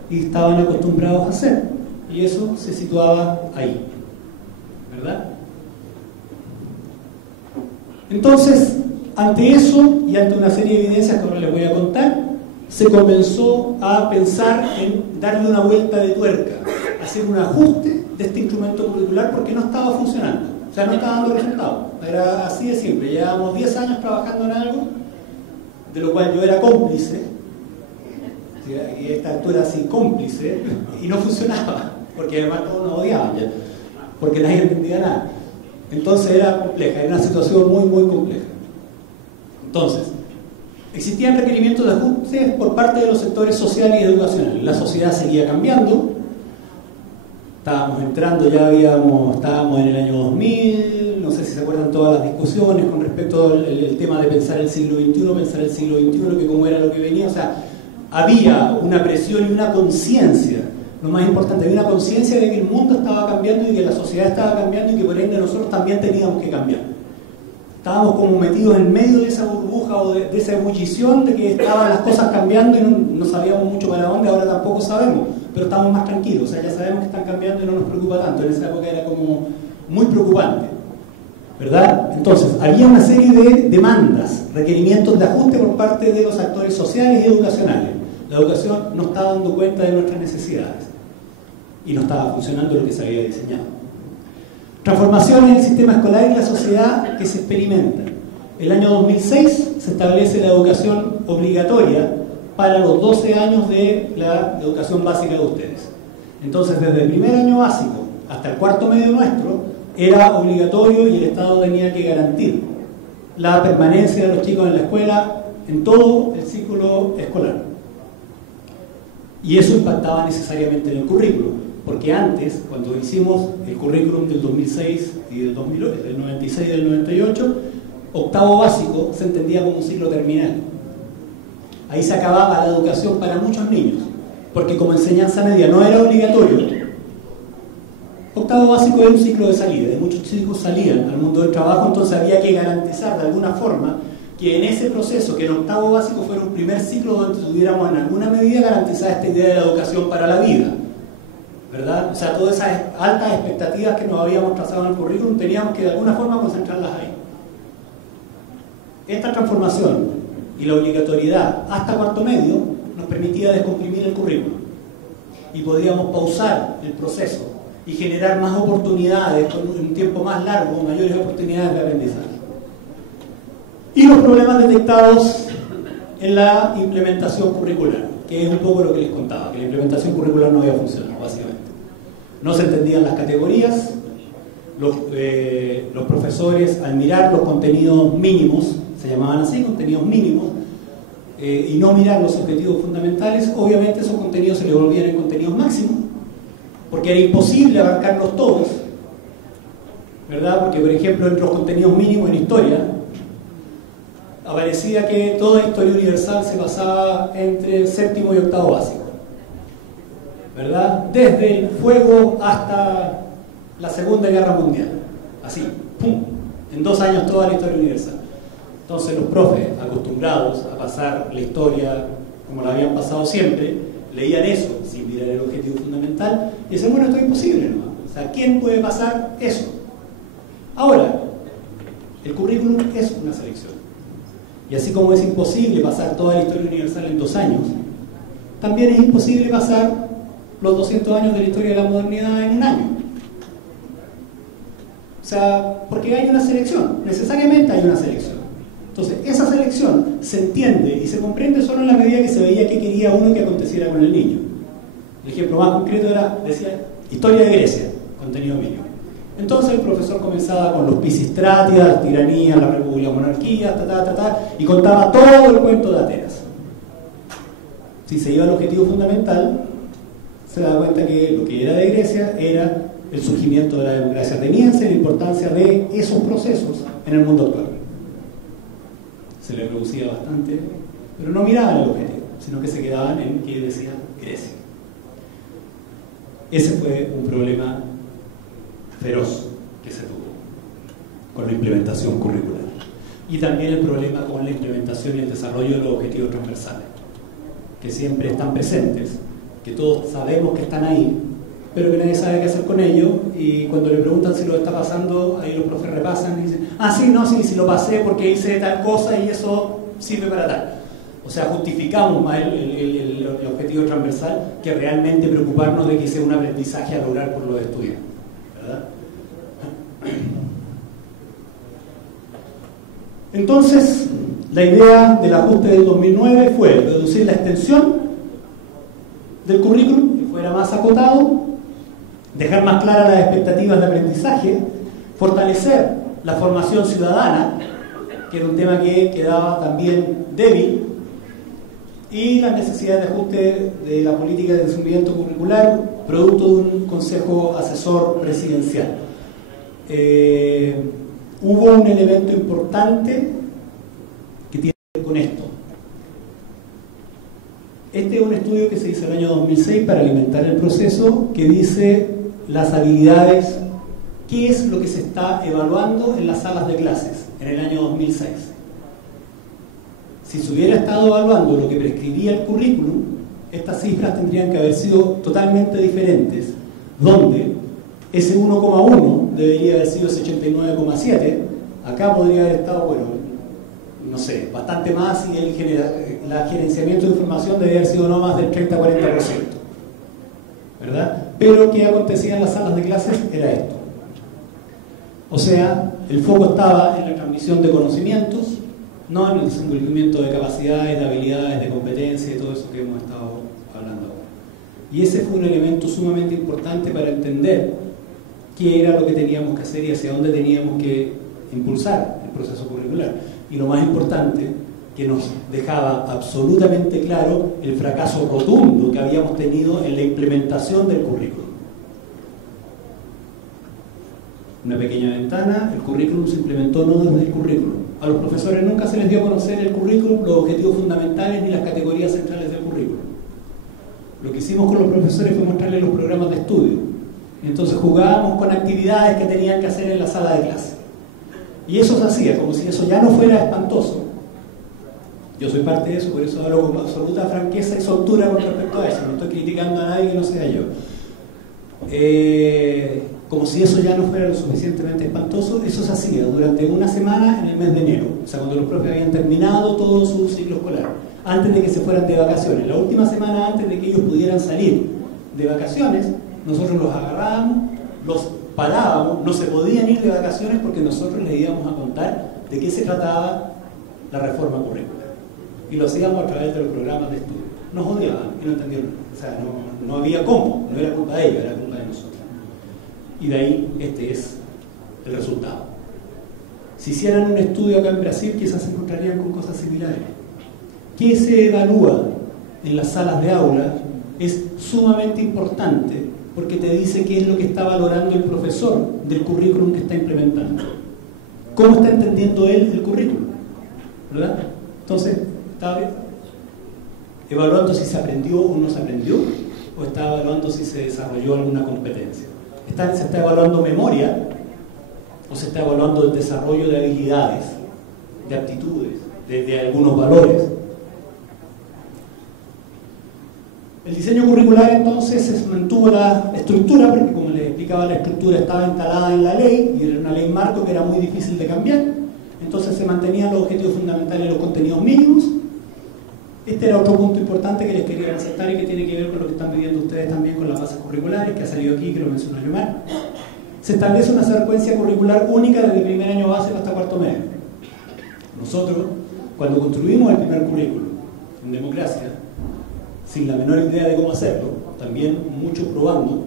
y estaban acostumbrados a hacer, y eso se situaba ahí, ¿verdad? Entonces, ante eso y ante una serie de evidencias que ahora les voy a contar, se comenzó a pensar en darle una vuelta de tuerca, hacer un ajuste de este instrumento curricular porque no estaba funcionando, o sea, no estaba dando resultados. Era así de simple. Llevábamos 10 años trabajando en algo de lo cual yo era cómplice, y a esta altura así cómplice, y no funcionaba, porque además todos nos odiaban ya, porque nadie entendía nada. Entonces era compleja, era una situación muy, muy compleja. Entonces, existían requerimientos de ajustes por parte de los sectores sociales y educacionales. La sociedad seguía cambiando. Estábamos entrando, estábamos en el año 2000, no sé si se acuerdan todas las discusiones con respecto al tema de pensar el siglo XXI, que cómo era lo que venía. O sea, había una presión y una conciencia. Lo más importante, había una conciencia de que el mundo estaba cambiando y que la sociedad estaba cambiando y que por ende nosotros también teníamos que cambiar. Estábamos como metidos en medio de esa burbuja o de esa ebullición de que estaban las cosas cambiando y no sabíamos mucho para dónde, ahora tampoco sabemos, pero estamos más tranquilos, o sea, ya sabemos que están cambiando y no nos preocupa tanto. En esa época era como muy preocupante, ¿verdad? Entonces, había una serie de demandas, requerimientos de ajuste por parte de los actores sociales y educacionales. La educación no estaba dando cuenta de nuestras necesidades y no estaba funcionando lo que se había diseñado. Transformaciones en el sistema escolar y la sociedad que se experimentan. El año 2006 se establece la educación obligatoria para los 12 años de la educación básica de ustedes. Entonces, desde el primer año básico hasta el cuarto medio nuestro, era obligatorio y el Estado tenía que garantir la permanencia de los chicos en la escuela en todo el ciclo escolar. Y eso impactaba necesariamente en el currículo, porque antes, cuando hicimos el currículum del 2006 y del 2008, del 96 y del 98, octavo básico se entendía como un ciclo terminal. Ahí se acababa la educación para muchos niños, porque como enseñanza media no era obligatorio. Octavo básico era un ciclo de salida, y muchos chicos salían al mundo del trabajo, entonces había que garantizar de alguna forma que en ese proceso, que el octavo básico fuera un primer ciclo donde tuviéramos en alguna medida garantizada esta idea de la educación para la vida, ¿verdad? O sea, todas esas altas expectativas que nos habíamos trazado en el currículum teníamos que de alguna forma concentrarlas ahí. Esta transformación y la obligatoriedad hasta cuarto medio nos permitía descomprimir el currículum y podíamos pausar el proceso y generar más oportunidades con un tiempo más largo, mayores oportunidades de aprendizaje. Y los problemas detectados en la implementación curricular, que es un poco lo que les contaba, que la implementación curricular no había funcionado, básicamente. No se entendían las categorías, los profesores, al mirar los contenidos mínimos, se llamaban así, contenidos mínimos, y no mirar los objetivos fundamentales, obviamente esos contenidos se les volvían en contenidos máximos, porque era imposible abarcarlos todos, ¿verdad? Porque, por ejemplo, entre los contenidos mínimos en historia, aparecía que toda historia universal se basaba entre séptimo y octavo básico, ¿verdad? Desde el fuego hasta la Segunda Guerra Mundial, así, ¡pum!, en 2 años toda la historia universal. Entonces los profes, acostumbrados a pasar la historia como la habían pasado siempre, leían eso sin mirar el objetivo fundamental y decían, bueno, esto es imposible, ¿no? O sea, ¿quién puede pasar eso? Ahora, el currículum es una selección. Y así como es imposible pasar toda la historia universal en 2 años, también es imposible pasar los 200 años de la historia de la modernidad en 1 año. O sea, porque hay una selección, necesariamente hay una selección. Entonces, esa selección se entiende y se comprende solo en la medida que se veía qué quería uno que aconteciera con el niño. El ejemplo más concreto era, decía, historia de Grecia, contenido mínimo. Entonces el profesor comenzaba con los Pisistratia, las tiranías, la república, monarquía, y contaba todo el cuento de Atenas. Si se iba al objetivo fundamental, se daba cuenta que lo que era de Grecia era el surgimiento de la democracia ateniense y la importancia de esos procesos en el mundo actual. Se le reducía bastante, pero no miraban el objetivo, sino que se quedaban en que decía Grecia. Ese fue un problema feroz que se tuvo con la implementación curricular. Y también el problema con la implementación y el desarrollo de los objetivos transversales, que siempre están presentes, que todos sabemos que están ahí, pero que nadie sabe qué hacer con ellos, y cuando le preguntan si lo está pasando, ahí los profes repasan y dicen, sí lo pasé porque hice tal cosa y eso sirve para tal. O sea, justificamos más el objetivo transversal que realmente preocuparnos de que sea un aprendizaje a lograr por los estudiantes, ¿verdad? Entonces, la idea del ajuste del 2009 fue reducir la extensión del currículum, que fuera más acotado, dejar más claras las expectativas de aprendizaje, fortalecer la formación ciudadana, que era un tema que quedaba también débil, y la necesidad de ajuste de la política de desenvolvimiento curricular, producto de un consejo asesor presidencial. Hubo un elemento importante que tiene que ver con esto. Este es un estudio que se hizo en el año 2006 para alimentar el proceso, que dice las habilidades, qué es lo que se está evaluando en las salas de clases en el año 2006. Si se hubiera estado evaluando lo que prescribía el currículum, estas cifras tendrían que haber sido totalmente diferentes, donde ese 1,1 debería haber sido ese 89,7, acá podría haber estado, bueno, no sé, bastante más, y el gerenciamiento de información debería haber sido no más del 30-40%, ¿verdad? Pero ¿qué acontecía en las salas de clases? Era esto. O sea, el foco estaba en la transmisión de conocimientos, no en el desenvolvimiento de capacidades, de habilidades, de competencias y todo eso que hemos estado hablando ahora. Y ese fue un elemento sumamente importante para entender qué era lo que teníamos que hacer y hacia dónde teníamos que impulsar el proceso curricular. Y lo más importante, que nos dejaba absolutamente claro el fracaso rotundo que habíamos tenido en la implementación del currículum. Una pequeña ventana, el currículum se implementó no desde el currículum. A los profesores nunca se les dio a conocer el currículum, los objetivos fundamentales ni las categorías centrales del currículum. Lo que hicimos con los profesores fue mostrarles los programas de estudio. Entonces jugábamos con actividades que tenían que hacer en la sala de clase. Y eso se hacía, como si eso ya no fuera espantoso. Yo soy parte de eso, por eso hablo con absoluta franqueza y soltura con respecto a eso. No estoy criticando a nadie que no sea yo. Como si eso ya no fuera lo suficientemente espantoso, eso se hacía durante una semana en el mes de enero. O sea, cuando los profes habían terminado todo su ciclo escolar, antes de que se fueran de vacaciones. La última semana antes de que ellos pudieran salir de vacaciones, nosotros los agarrábamos los parábamos, no se podían ir de vacaciones porque nosotros les íbamos a contar de qué se trataba la reforma curricular. Y lo hacíamos a través de los programas de estudio. Nos odiaban y no entendieron. O sea, no había cómo, no era culpa de ellos, era culpa de nosotros. Y de ahí este es el resultado. Si hicieran un estudio acá en Brasil, quizás se encontrarían con cosas similares. ¿Qué se evalúa en las salas de aula? Es sumamente importante porque te dice qué es lo que está valorando el profesor del currículum que está implementando. ¿Cómo está entendiendo él el currículum? ¿Verdad? Entonces, ¿está evaluando si se aprendió o no se aprendió? ¿O está evaluando si se desarrolló alguna competencia? ¿Se está evaluando memoria? ¿O se está evaluando el desarrollo de habilidades, de aptitudes, de algunos valores? El diseño curricular entonces se mantuvo la estructura, porque como les explicaba, la estructura estaba instalada en la ley, y era una ley marco que era muy difícil de cambiar. Entonces se mantenían los objetivos fundamentales y los contenidos mínimos. Este era otro punto importante que les quería resaltar y que tiene que ver con lo que están pidiendo ustedes también con las bases curriculares, que ha salido aquí, que lo mencionó Yomar. Se establece una secuencia curricular única desde el primer año básico hasta cuarto medio. Nosotros, cuando construimos el primer currículo en democracia, sin la menor idea de cómo hacerlo, también mucho probando,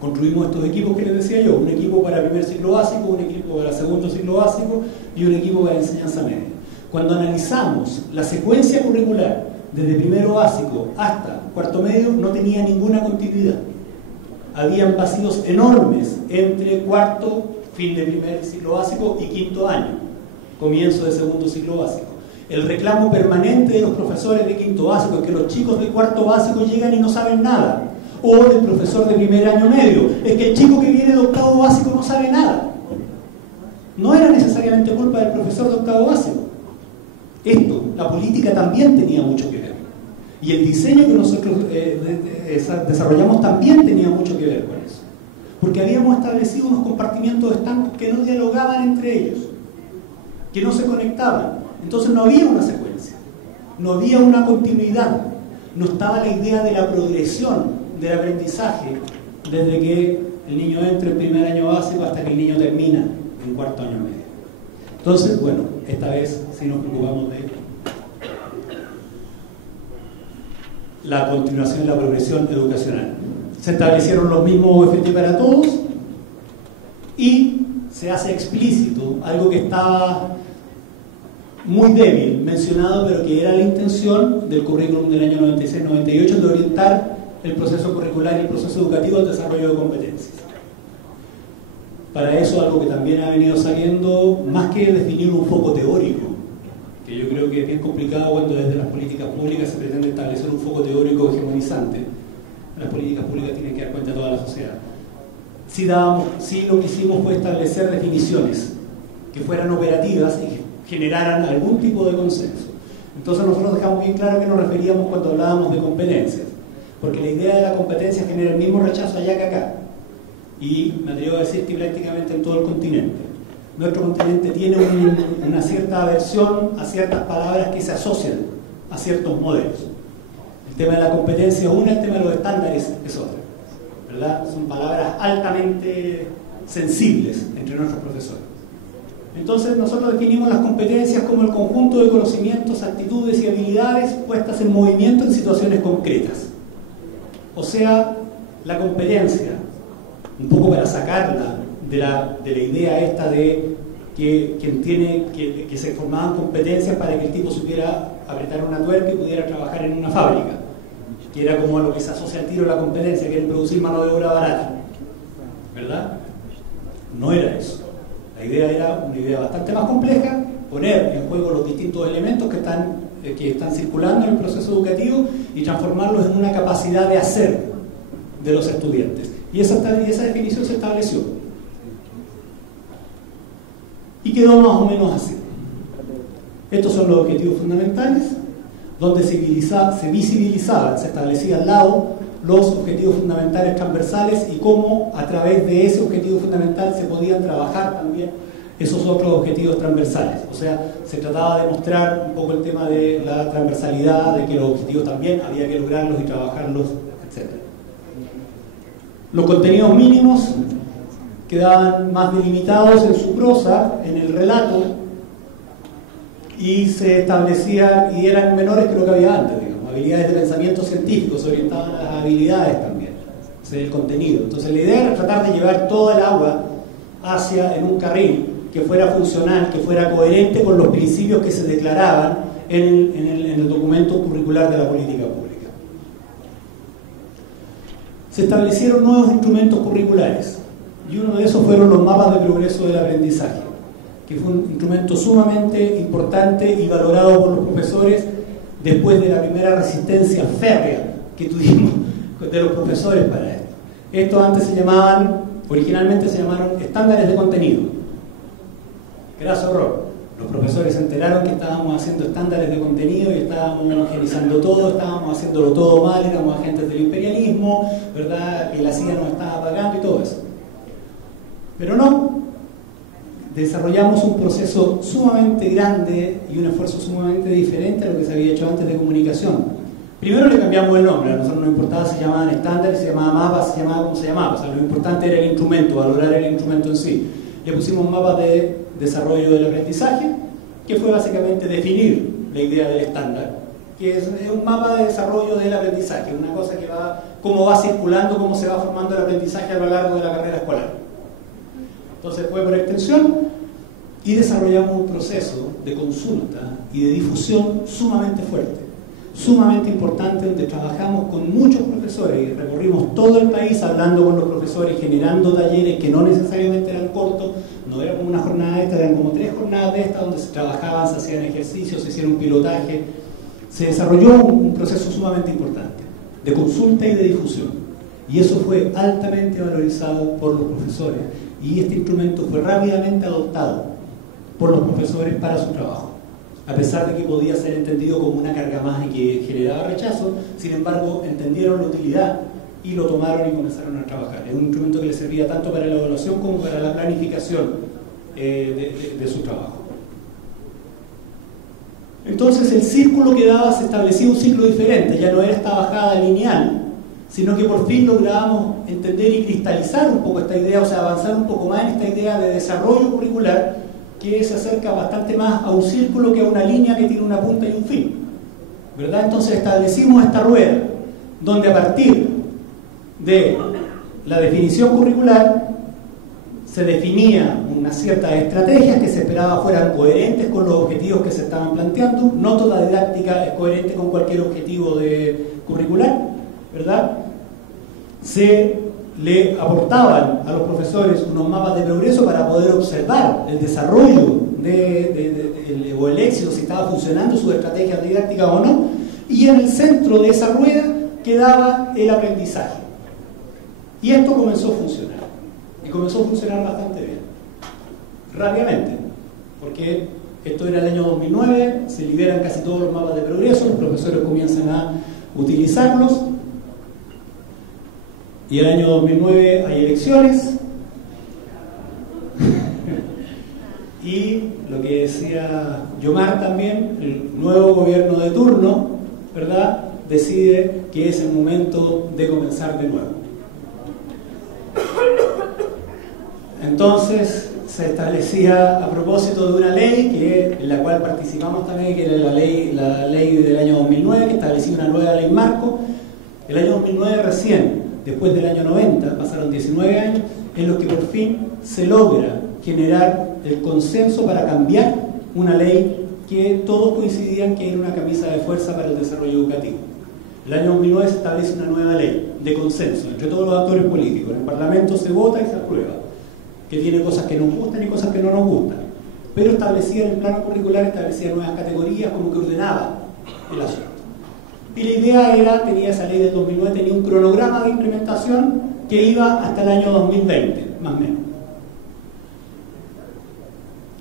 construimos estos equipos que les decía yo, un equipo para primer ciclo básico, un equipo para segundo ciclo básico y un equipo para enseñanza media. Cuando analizamos la secuencia curricular desde primero básico hasta cuarto medio, no tenía ninguna continuidad. Habían vacíos enormes entre cuarto, fin de primer ciclo básico, y quinto año, comienzo de segundo ciclo básico. El reclamo permanente de los profesores de quinto básico es que los chicos de cuarto básico llegan y no saben nada. O del profesor de primer año medio, es que el chico que viene de octavo básico no sabe nada. No era necesariamente culpa del profesor de octavo básico. Esto, la política también tenía mucho que ver. Y el diseño que nosotros desarrollamos también tenía mucho que ver con eso. Porque habíamos establecido unos compartimientos estancos que no dialogaban entre ellos, que no se conectaban. Entonces no había una secuencia, no había una continuidad, no estaba la idea de la progresión del aprendizaje desde que el niño entra en primer año básico hasta que el niño termina en cuarto año medio. Entonces, bueno, esta vez sí nos preocupamos de la continuación y la progresión educacional. Se establecieron los mismos objetivos para todos y se hace explícito algo que estaba muy débil mencionado, pero que era la intención del currículum del año 96-98 de orientar el proceso curricular y el proceso educativo al desarrollo de competencias. Para eso, algo que también ha venido saliendo, más que definir un foco teórico, que yo creo que es bien complicado cuando desde las políticas públicas se pretende establecer un foco teórico hegemonizante. Las políticas públicas tienen que dar cuenta a toda la sociedad. Sí lo que hicimos fue establecer definiciones que fueran operativas y generaran algún tipo de consenso. Entonces nosotros dejamos bien claro que nos referíamos cuando hablábamos de competencias, porque la idea de la competencia genera el mismo rechazo allá que acá, y me atrevo a decir que prácticamente en todo el continente. Nuestro continente tiene una cierta aversión a ciertas palabras que se asocian a ciertos modelos. El tema de la competencia es una, el tema de los estándares es otra, ¿verdad? Son palabras altamente sensibles entre nuestros profesores. Entonces nosotros definimos las competencias como el conjunto de conocimientos, actitudes y habilidades puestas en movimiento en situaciones concretas. O sea, la competencia, un poco para sacarla de la idea esta de que se formaban competencias para que el tipo supiera apretar una tuerca y pudiera trabajar en una fábrica, que era como a lo que se asocia al tiro la competencia, que es producir mano de obra barata, ¿verdad? No era eso. La idea era una idea bastante más compleja, poner en juego los distintos elementos que están circulando en el proceso educativo y transformarlos en una capacidad de hacer de los estudiantes. Y esa definición se estableció. Y quedó más o menos así. Estos son los objetivos fundamentales, donde se visibilizaban, se establecía al lado los objetivos fundamentales transversales y cómo a través de ese objetivo fundamental se podían trabajar también esos otros objetivos transversales. O sea, se trataba de mostrar un poco el tema de la transversalidad, de que los objetivos también había que lograrlos y trabajarlos, etc. Los contenidos mínimos quedaban más delimitados en su prosa, en el relato, y se establecían, y eran menores que lo que había antes, digamos, habilidades de pensamiento científico, se orientaban a las habilidades también, el contenido. Entonces la idea era tratar de llevar toda el agua hacia en un carril que fuera funcional, que fuera coherente con los principios que se declaraban en el documento curricular de la política pública. Se establecieron nuevos instrumentos curriculares, y uno de esos fueron los mapas de progreso del aprendizaje, que fue un instrumento sumamente importante y valorado por los profesores después de la primera resistencia férrea que tuvimos de los profesores para esto. Estos antes originalmente se llamaron estándares de contenido. Graso error. Los profesores se enteraron que estábamos haciendo estándares de contenido y estábamos homogeneizando todo, estábamos haciéndolo todo mal, éramos agentes del imperialismo, ¿verdad? Que la CIA nos estaba pagando y todo eso. Pero no, desarrollamos un proceso sumamente grande y un esfuerzo sumamente diferente a lo que se había hecho antes de comunicación. Primero le cambiamos el nombre, a nosotros no nos importaba si se llamaban estándares, si se llamaba mapas, si se llamaba como se llamaba, o sea, lo importante era el instrumento, valorar el instrumento en sí. Le pusimos mapas de desarrollo del aprendizaje, que fue básicamente definir la idea del estándar, que es un mapa de desarrollo del aprendizaje, una cosa que va, cómo va circulando, cómo se va formando el aprendizaje a lo largo de la carrera escolar. Entonces fue por extensión y desarrollamos un proceso de consulta y de difusión sumamente fuerte, sumamente importante, donde trabajamos con muchos profesores y recorrimos todo el país hablando con los profesores, generando talleres que no necesariamente eran cortos, no era como una jornada de esta, eran como 3 jornadas de esta donde se trabajaban, se hacían ejercicios, se hicieron pilotaje. Se desarrolló un proceso sumamente importante de consulta y de difusión, y eso fue altamente valorizado por los profesores, y este instrumento fue rápidamente adoptado por los profesores para su trabajo, a pesar de que podía ser entendido como una carga más y que generaba rechazo. Sin embargo, entendieron la utilidad y lo tomaron y comenzaron a trabajar. Es un instrumento que les servía tanto para la evaluación como para la planificación de su trabajo. Entonces el círculo que daba, se establecía un ciclo diferente, ya no era esta bajada lineal, sino que por fin lográbamos entender y cristalizar un poco esta idea, o sea, avanzar un poco más en esta idea de desarrollo curricular, que se acerca bastante más a un círculo que a una línea que tiene una punta y un fin, ¿verdad? Entonces establecimos esta rueda, donde a partir de la definición curricular se definía unas ciertas estrategias que se esperaba fueran coherentes con los objetivos que se estaban planteando. No toda didáctica es coherente con cualquier objetivo curricular, ¿verdad? Se le aportaban a los profesores unos mapas de progreso para poder observar el desarrollo o el éxito, si estaba funcionando su estrategia didáctica o no, y en el centro de esa rueda quedaba el aprendizaje. Y esto comenzó a funcionar, y comenzó a funcionar bastante bien, rápidamente, porque esto era el año 2009, se liberan casi todos los mapas de progreso, los profesores comienzan a utilizarlos, y el año 2009 hay elecciones, y lo que decía Yomar también, el nuevo gobierno de turno, ¿verdad?, decide que es el momento de comenzar de nuevo. Entonces se establecía, a propósito de una ley en la cual participamos también, que era la ley del año 2009, que establecía una nueva ley marco. El año 2009 recién, después del año 90, pasaron 19 años, en los que por fin se logra generar el consenso para cambiar una ley que todos coincidían que era una camisa de fuerza para el desarrollo educativo. El año 2009 se establece una nueva ley de consenso entre todos los actores políticos. En el Parlamento se vota y se aprueba, que tiene cosas que nos gustan y cosas que no nos gustan, pero establecía en el plano curricular, establecía nuevas categorías, como que ordenaba el asunto. Y la idea era, esa ley del 2009 tenía un cronograma de implementación que iba hasta el año 2020, más o menos.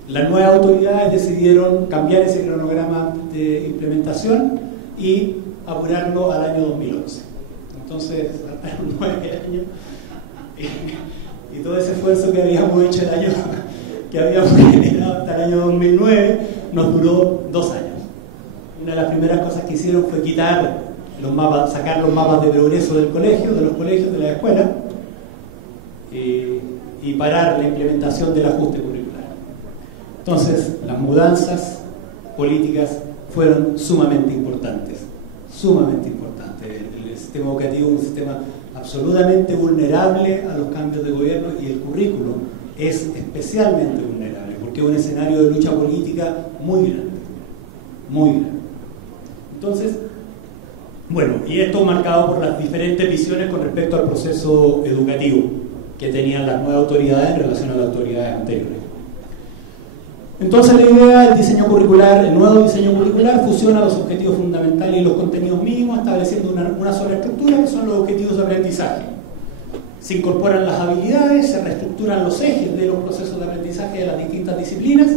Las nuevas autoridades decidieron cambiar ese cronograma de implementación y apurarlo al año 2011. Entonces, faltaron 9 años y todo ese esfuerzo que habíamos hecho que habíamos generado hasta el año 2009 nos duró 2 años. Una de las primeras cosas que hicieron fue quitar los mapas, sacar los mapas de progreso del colegio, de los colegios, de la escuela, y parar la implementación del ajuste curricular. Entonces, las mudanzas políticas fueron sumamente importantes, sumamente importantes. El sistema educativo es un sistema absolutamente vulnerable a los cambios de gobierno, y el currículo es especialmente vulnerable porque es un escenario de lucha política muy grande, muy grande. Entonces, bueno, y esto marcado por las diferentes visiones con respecto al proceso educativo que tenían las nuevas autoridades en relación a las autoridades anteriores. Entonces la idea del diseño curricular, el nuevo diseño curricular, fusiona los objetivos fundamentales y los contenidos mínimos, estableciendo una sola estructura que son los objetivos de aprendizaje. Se incorporan las habilidades, se reestructuran los ejes de los procesos de aprendizaje de las distintas disciplinas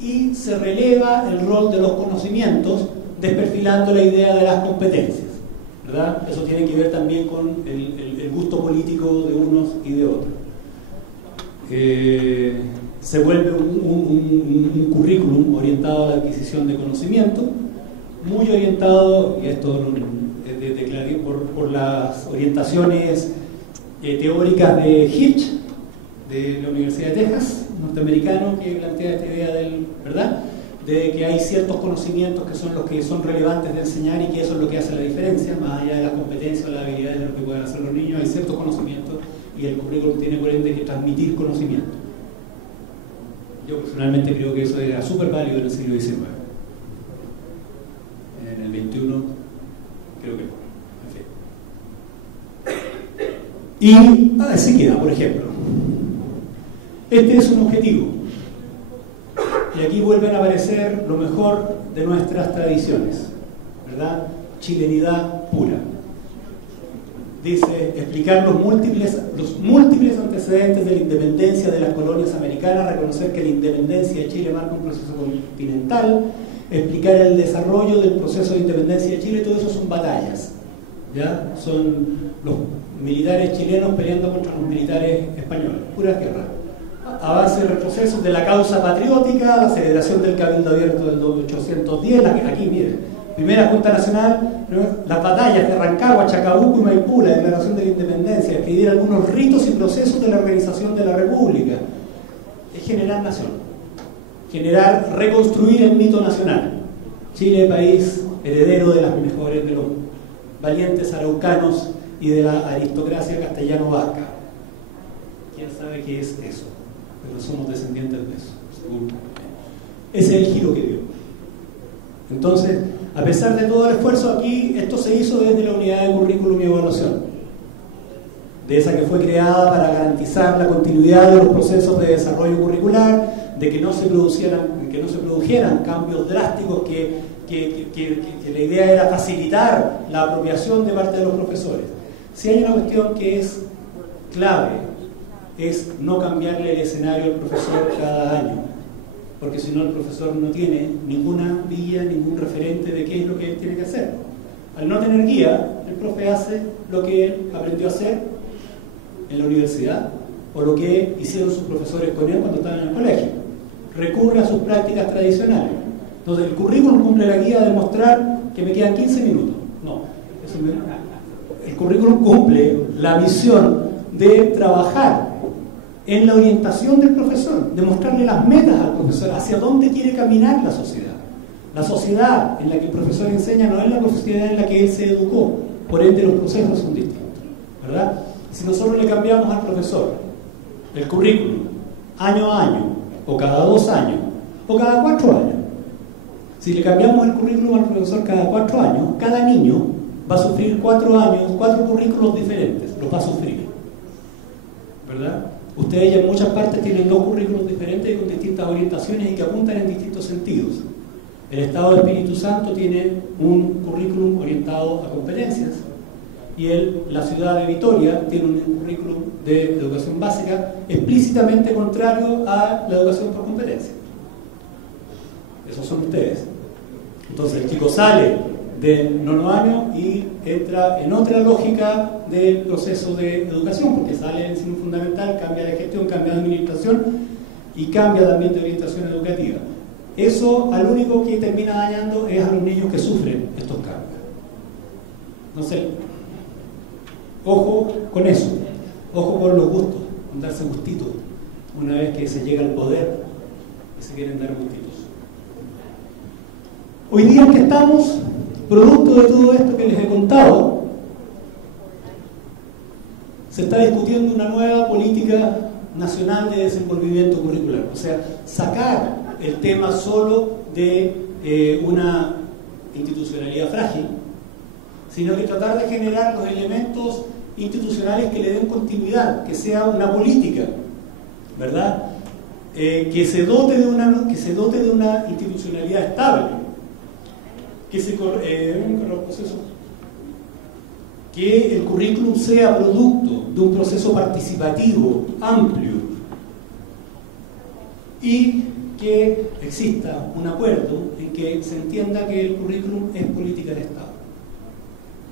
y se releva el rol de los conocimientos, desperfilando la idea de las competencias, ¿verdad? Eso tiene que ver también con el gusto político de unos y de otros. Se vuelve un currículum orientado a la adquisición de conocimiento, muy orientado, y esto declaré por las orientaciones teóricas de Hirsch, de la Universidad de Texas, norteamericano, que plantea esta idea ¿verdad?, de que hay ciertos conocimientos que son los que son relevantes de enseñar y que eso es lo que hace la diferencia, más allá de las competencias o las habilidades de lo que pueden hacer los niños. Hay ciertos conocimientos y el currículum tiene por ende que transmitir conocimiento. Yo personalmente creo que eso era súper válido en el siglo XIX. En el XXI creo que no. En fin. Y así queda, por ejemplo. Este es un objetivo. Y aquí vuelven a aparecer lo mejor de nuestras tradiciones, ¿verdad? Chilenidad pura. Dice, explicar los múltiples antecedentes de la independencia de las colonias americanas, reconocer que la independencia de Chile marca un proceso continental, explicar el desarrollo del proceso de independencia de Chile. Todo eso son batallas, ¿ya? Son los militares chilenos peleando contra los militares españoles, puras guerras. A base de retrocesos de la causa patriótica, la celebración del Cabildo Abierto del 1810, aquí miren, Primera Junta Nacional, las batallas de Rancagua, Chacabuco y Maipú, la declaración de la independencia, escribir algunos ritos y procesos de la organización de la República. Es generar nación, reconstruir el mito nacional. Chile, país heredero de las mejores, de los valientes araucanos y de la aristocracia castellano-vasca. ¿Quién sabe qué es eso? Pero somos descendientes de eso, seguro. Ese es el giro que dio. Entonces, a pesar de todo el esfuerzo aquí, esto se hizo desde la unidad de currículum y evaluación, de esa que fue creada para garantizar la continuidad de los procesos de desarrollo curricular, de que no se produjeran cambios drásticos, que la idea era facilitar la apropiación de parte de los profesores. Si hay una cuestión que es clave, es no cambiarle el escenario al profesor cada año, porque si no el profesor no tiene ninguna guía, ningún referente de qué es lo que él tiene que hacer. Al no tener guía, el profe hace lo que él aprendió a hacer en la universidad o lo que hicieron sus profesores con él cuando estaban en el colegio. Recurre a sus prácticas tradicionales. Entonces el currículum cumple la guía de mostrar que me quedan 15 minutos. No, el currículum cumple la misión de trabajar en la orientación del profesor, de mostrarle las metas al profesor, hacia dónde quiere caminar la sociedad. La sociedad en la que el profesor enseña no es la sociedad en la que él se educó, por ende los procesos son distintos, ¿verdad? Si nosotros le cambiamos al profesor el currículum año a año, o cada 2 años, o cada 4 años, si le cambiamos el currículum al profesor cada 4 años, cada niño va a sufrir 4 años, 4 currículos diferentes, los va a sufrir, ¿verdad? Ustedes ya en muchas partes tienen 2 currículos diferentes y con distintas orientaciones y que apuntan en distintos sentidos. El Estado de Espíritu Santo tiene un currículum orientado a competencias y la ciudad de Vitoria tiene un currículum de educación básica explícitamente contrario a la educación por competencia. Esos son ustedes. Entonces el chico sale del 9º año y entra en otra lógica del proceso de educación, porque sale del ensino fundamental, cambia de gestión, cambia de administración y cambia también de orientación educativa. Eso al único que termina dañando es a los niños que sufren estos cambios. No sé, ojo con eso. Ojo con los gustos, con darse gustitos. Una vez que se llega al poder, y se quieren dar gustitos. Hoy día en que estamos, producto de todo esto que les he contado, se está discutiendo una nueva política nacional de desenvolvimiento curricular. O sea, sacar el tema solo de una institucionalidad frágil, sino que tratar de generar los elementos institucionales que le den continuidad, que sea una política, ¿verdad? Que se dote de una institucionalidad estable, que el currículum sea producto de un proceso participativo amplio y que exista un acuerdo en que se entienda que el currículum es política de Estado.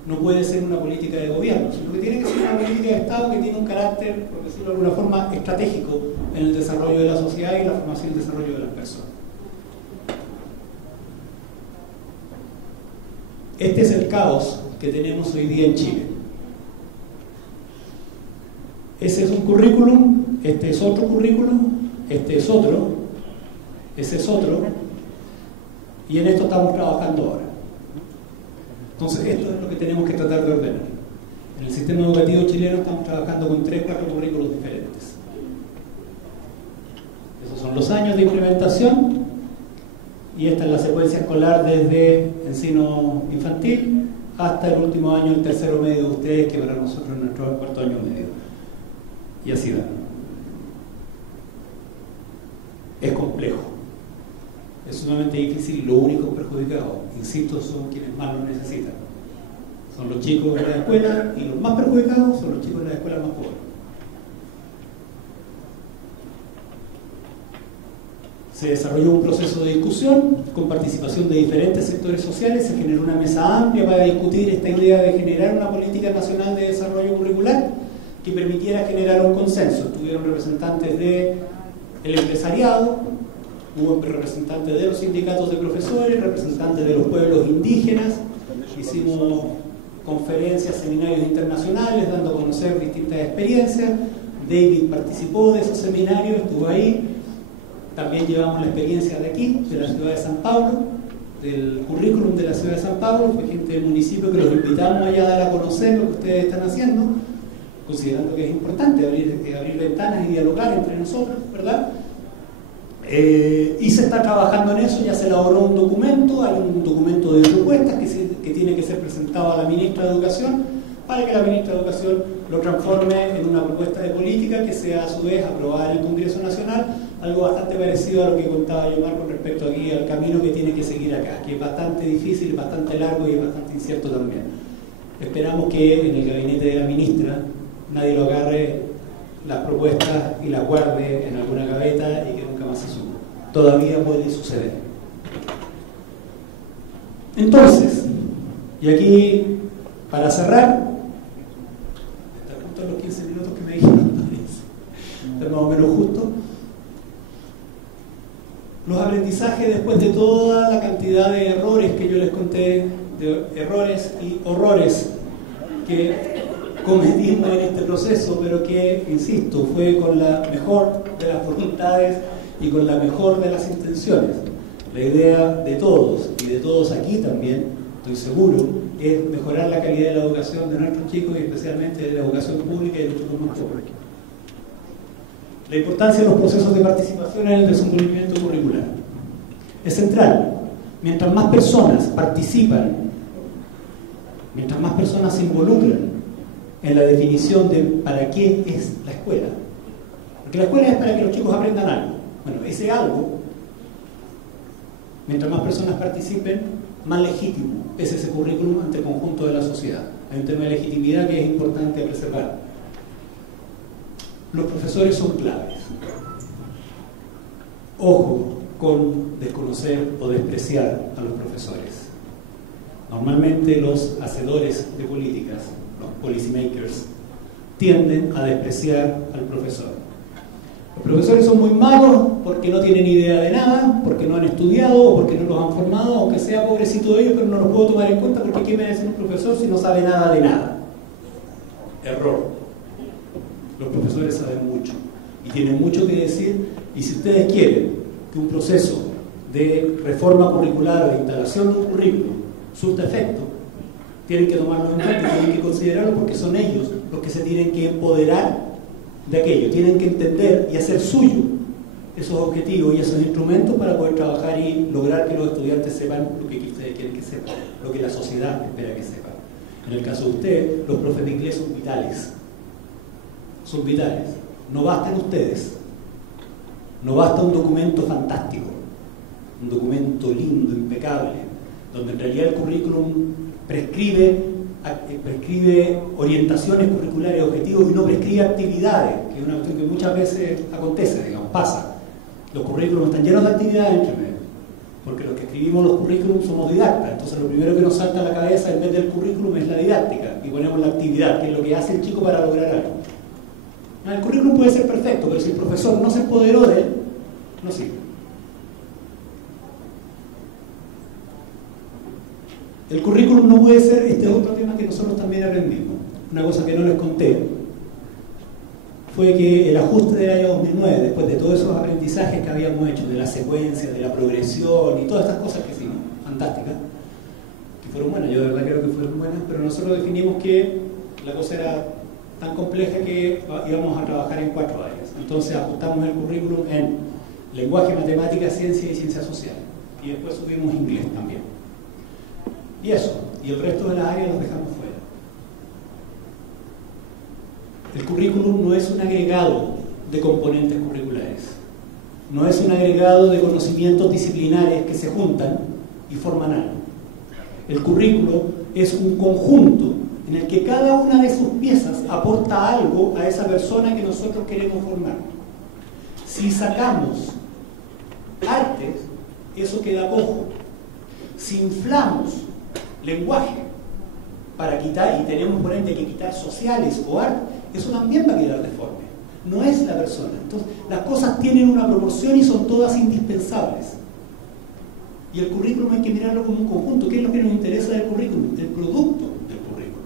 No puede ser una política de gobierno, sino que tiene que ser una política de Estado que tiene un carácter, por decirlo de alguna forma, estratégico en el desarrollo de la sociedad y la formación y el desarrollo de las personas. Este es el caos que tenemos hoy día en Chile. Ese es un currículum, este es otro currículum, este es otro, ese es otro, y en esto estamos trabajando ahora. Entonces esto es lo que tenemos que tratar de ordenar. En el sistema educativo chileno estamos trabajando con 3 o 4 currículos diferentes. Esos son los años de implementación, y esta es la secuencia escolar desde ensino infantil hasta el último año, el tercero medio de ustedes, que para nosotros es nuestro cuarto año medio. Y así va. Es complejo, es sumamente difícil, y los únicos perjudicados, insisto, son quienes más lo necesitan. Son los chicos de la escuela, y los más perjudicados son los chicos de las escuelas más pobres. Se desarrolló un proceso de discusión con participación de diferentes sectores sociales, se generó una mesa amplia para discutir esta idea de generar una política nacional de desarrollo curricular que permitiera generar un consenso. Tuvieron representantes del empresariado, hubo representantes de los sindicatos de profesores, representantes de los pueblos indígenas, hicimos conferencias, seminarios internacionales dando a conocer distintas experiencias. David participó de esos seminarios, estuvo ahí. También llevamos la experiencia de aquí, de la ciudad de San Pablo, del currículum de la ciudad de San Pablo. Fue gente del municipio que los invitamos allá a dar a conocer lo que ustedes están haciendo, considerando que es importante abrir ventanas y dialogar entre nosotros, ¿verdad? Y se está trabajando en eso, ya se elaboró un documento, hay un documento de propuestas que tiene que ser presentado a la ministra de Educación, para que la ministra de Educación lo transforme en una propuesta de política que sea a su vez aprobada en el Congreso Nacional, algo bastante parecido a lo que contaba Yomar con respecto aquí al camino que tiene que seguir acá, que es bastante difícil, bastante largo y bastante incierto también. Esperamos que en el gabinete de la ministra nadie lo agarre las propuestas y las guarde en alguna gaveta y que nunca más se suba. Todavía puede suceder. Entonces, y aquí para cerrar, está justo los 15 minutos que me dijeron, está más o menos justo. Los aprendizajes después de toda la cantidad de errores que yo les conté, de errores y horrores que cometimos en este proceso, pero que, insisto, fue con la mejor de las voluntades y con la mejor de las intenciones. La idea de todos, y de todos aquí también, estoy seguro, es mejorar la calidad de la educación de nuestros chicos y especialmente de la educación pública y de los chicos más pobres. La importancia de los procesos de participación en el desenvolvimiento curricular es central. Mientras más personas participan, mientras más personas se involucran en la definición de para qué es la escuela, porque la escuela es para que los chicos aprendan algo. Bueno, ese algo, mientras más personas participen, más legítimo es ese currículum ante el conjunto de la sociedad. Hay un tema de legitimidad que es importante preservar. Los profesores son claves. Ojo con desconocer o despreciar a los profesores. Normalmente los hacedores de políticas, los policymakers, tienden a despreciar al profesor. Los profesores son muy malos porque no tienen idea de nada, porque no han estudiado o porque no los han formado, aunque sea pobrecito de ellos, pero no los puedo tomar en cuenta porque ¿qué me dice un profesor si no sabe nada de nada? Error. Los profesores saben mucho y tienen mucho que decir, y si ustedes quieren que un proceso de reforma curricular o de instalación de un currículo surta efecto, tienen que tomarlo en cuenta, tienen que considerarlo, porque son ellos los que se tienen que empoderar de aquello, tienen que entender y hacer suyo esos objetivos y esos instrumentos para poder trabajar y lograr que los estudiantes sepan lo que ustedes quieren que sepan, lo que la sociedad espera que sepan. En el caso de ustedes, los profes de inglés son vitales. Son vitales. No bastan ustedes. No basta un documento fantástico, un documento lindo, impecable, donde en realidad el currículum prescribe orientaciones curriculares, objetivos, y no prescribe actividades, que es una cuestión que muchas veces acontece, digamos, pasa. Los currículums están llenos de actividades entre medio, porque los que escribimos los currículums somos didactas, entonces lo primero que nos salta a la cabeza en vez del currículum es la didáctica, y ponemos la actividad, que es lo que hace el chico para lograr algo. El currículum puede ser perfecto, pero si el profesor no se empoderó de él, no sirve. El currículum no puede ser, este es otro tema que nosotros también aprendimos. Una cosa que no les conté fue que el ajuste del año 2009, después de todos esos aprendizajes que habíamos hecho, de la secuencia, de la progresión y todas estas cosas que hicimos, fantásticas, que fueron buenas, yo de verdad creo que fueron buenas, pero nosotros definimos que la cosa era tan compleja que íbamos a trabajar en 4 áreas. Entonces ajustamos el currículum en lenguaje, matemáticas, ciencia y ciencias sociales. Y después subimos inglés también. Y eso, y el resto de las áreas los dejamos fuera. El currículum no es un agregado de componentes curriculares, no es un agregado de conocimientos disciplinares que se juntan y forman algo. El currículo es un conjunto en el que cada una de sus piezas aporta algo a esa persona que nosotros queremos formar. Si sacamos artes, eso queda cojo. Si inflamos lenguaje para quitar, y tenemos por ende que quitar sociales o arte, eso también va a quedar deforme. No es la persona. Entonces, las cosas tienen una proporción y son todas indispensables. Y el currículum hay que mirarlo como un conjunto. ¿Qué es lo que nos interesa del currículum? El producto del currículum.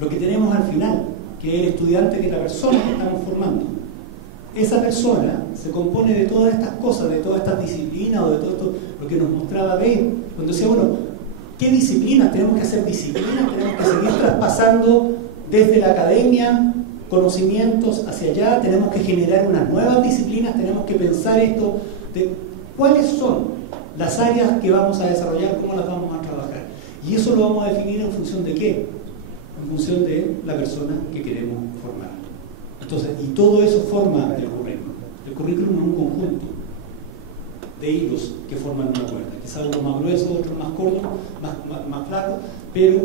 Lo que tenemos al final, que es el estudiante, que es la persona que estamos formando. Esa persona se compone de todas estas cosas, de todas estas disciplinas, o de todo esto, lo que nos mostraba Bale, cuando decía, bueno, ¿qué disciplinas? Tenemos que hacer disciplinas, tenemos que seguir traspasando desde la academia conocimientos hacia allá, tenemos que generar unas nuevas disciplinas, tenemos que pensar esto, de cuáles son las áreas que vamos a desarrollar, cómo las vamos a trabajar. Y eso lo vamos a definir en función de qué, en función de la persona que queremos formar. Entonces, y todo eso forma el currículum. El currículum es un conjunto de hilos que forman una cuerda, quizás unos más gruesos, otros más cortos, más flacos, pero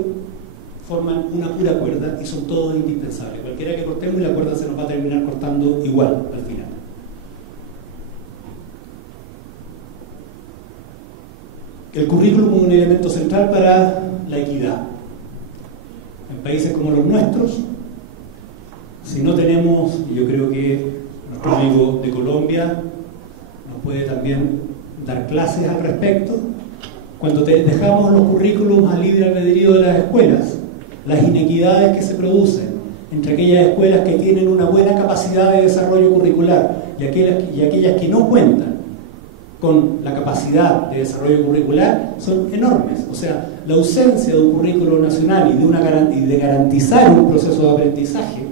forman una pura cuerda y son todos indispensables. Cualquiera que cortemos, y la cuerda se nos va a terminar cortando igual al final. El currículum es un elemento central para la equidad. En países como los nuestros, si no tenemos, y yo creo que nuestro amigo de Colombia nos puede también dar clases al respecto, cuando dejamos los currículums al libre albedrío de las escuelas, las inequidades que se producen entre aquellas escuelas que tienen una buena capacidad de desarrollo curricular y aquellas que no cuentan con la capacidad de desarrollo curricular son enormes. O sea, la ausencia de un currículo nacional y de garantizar un proceso de aprendizaje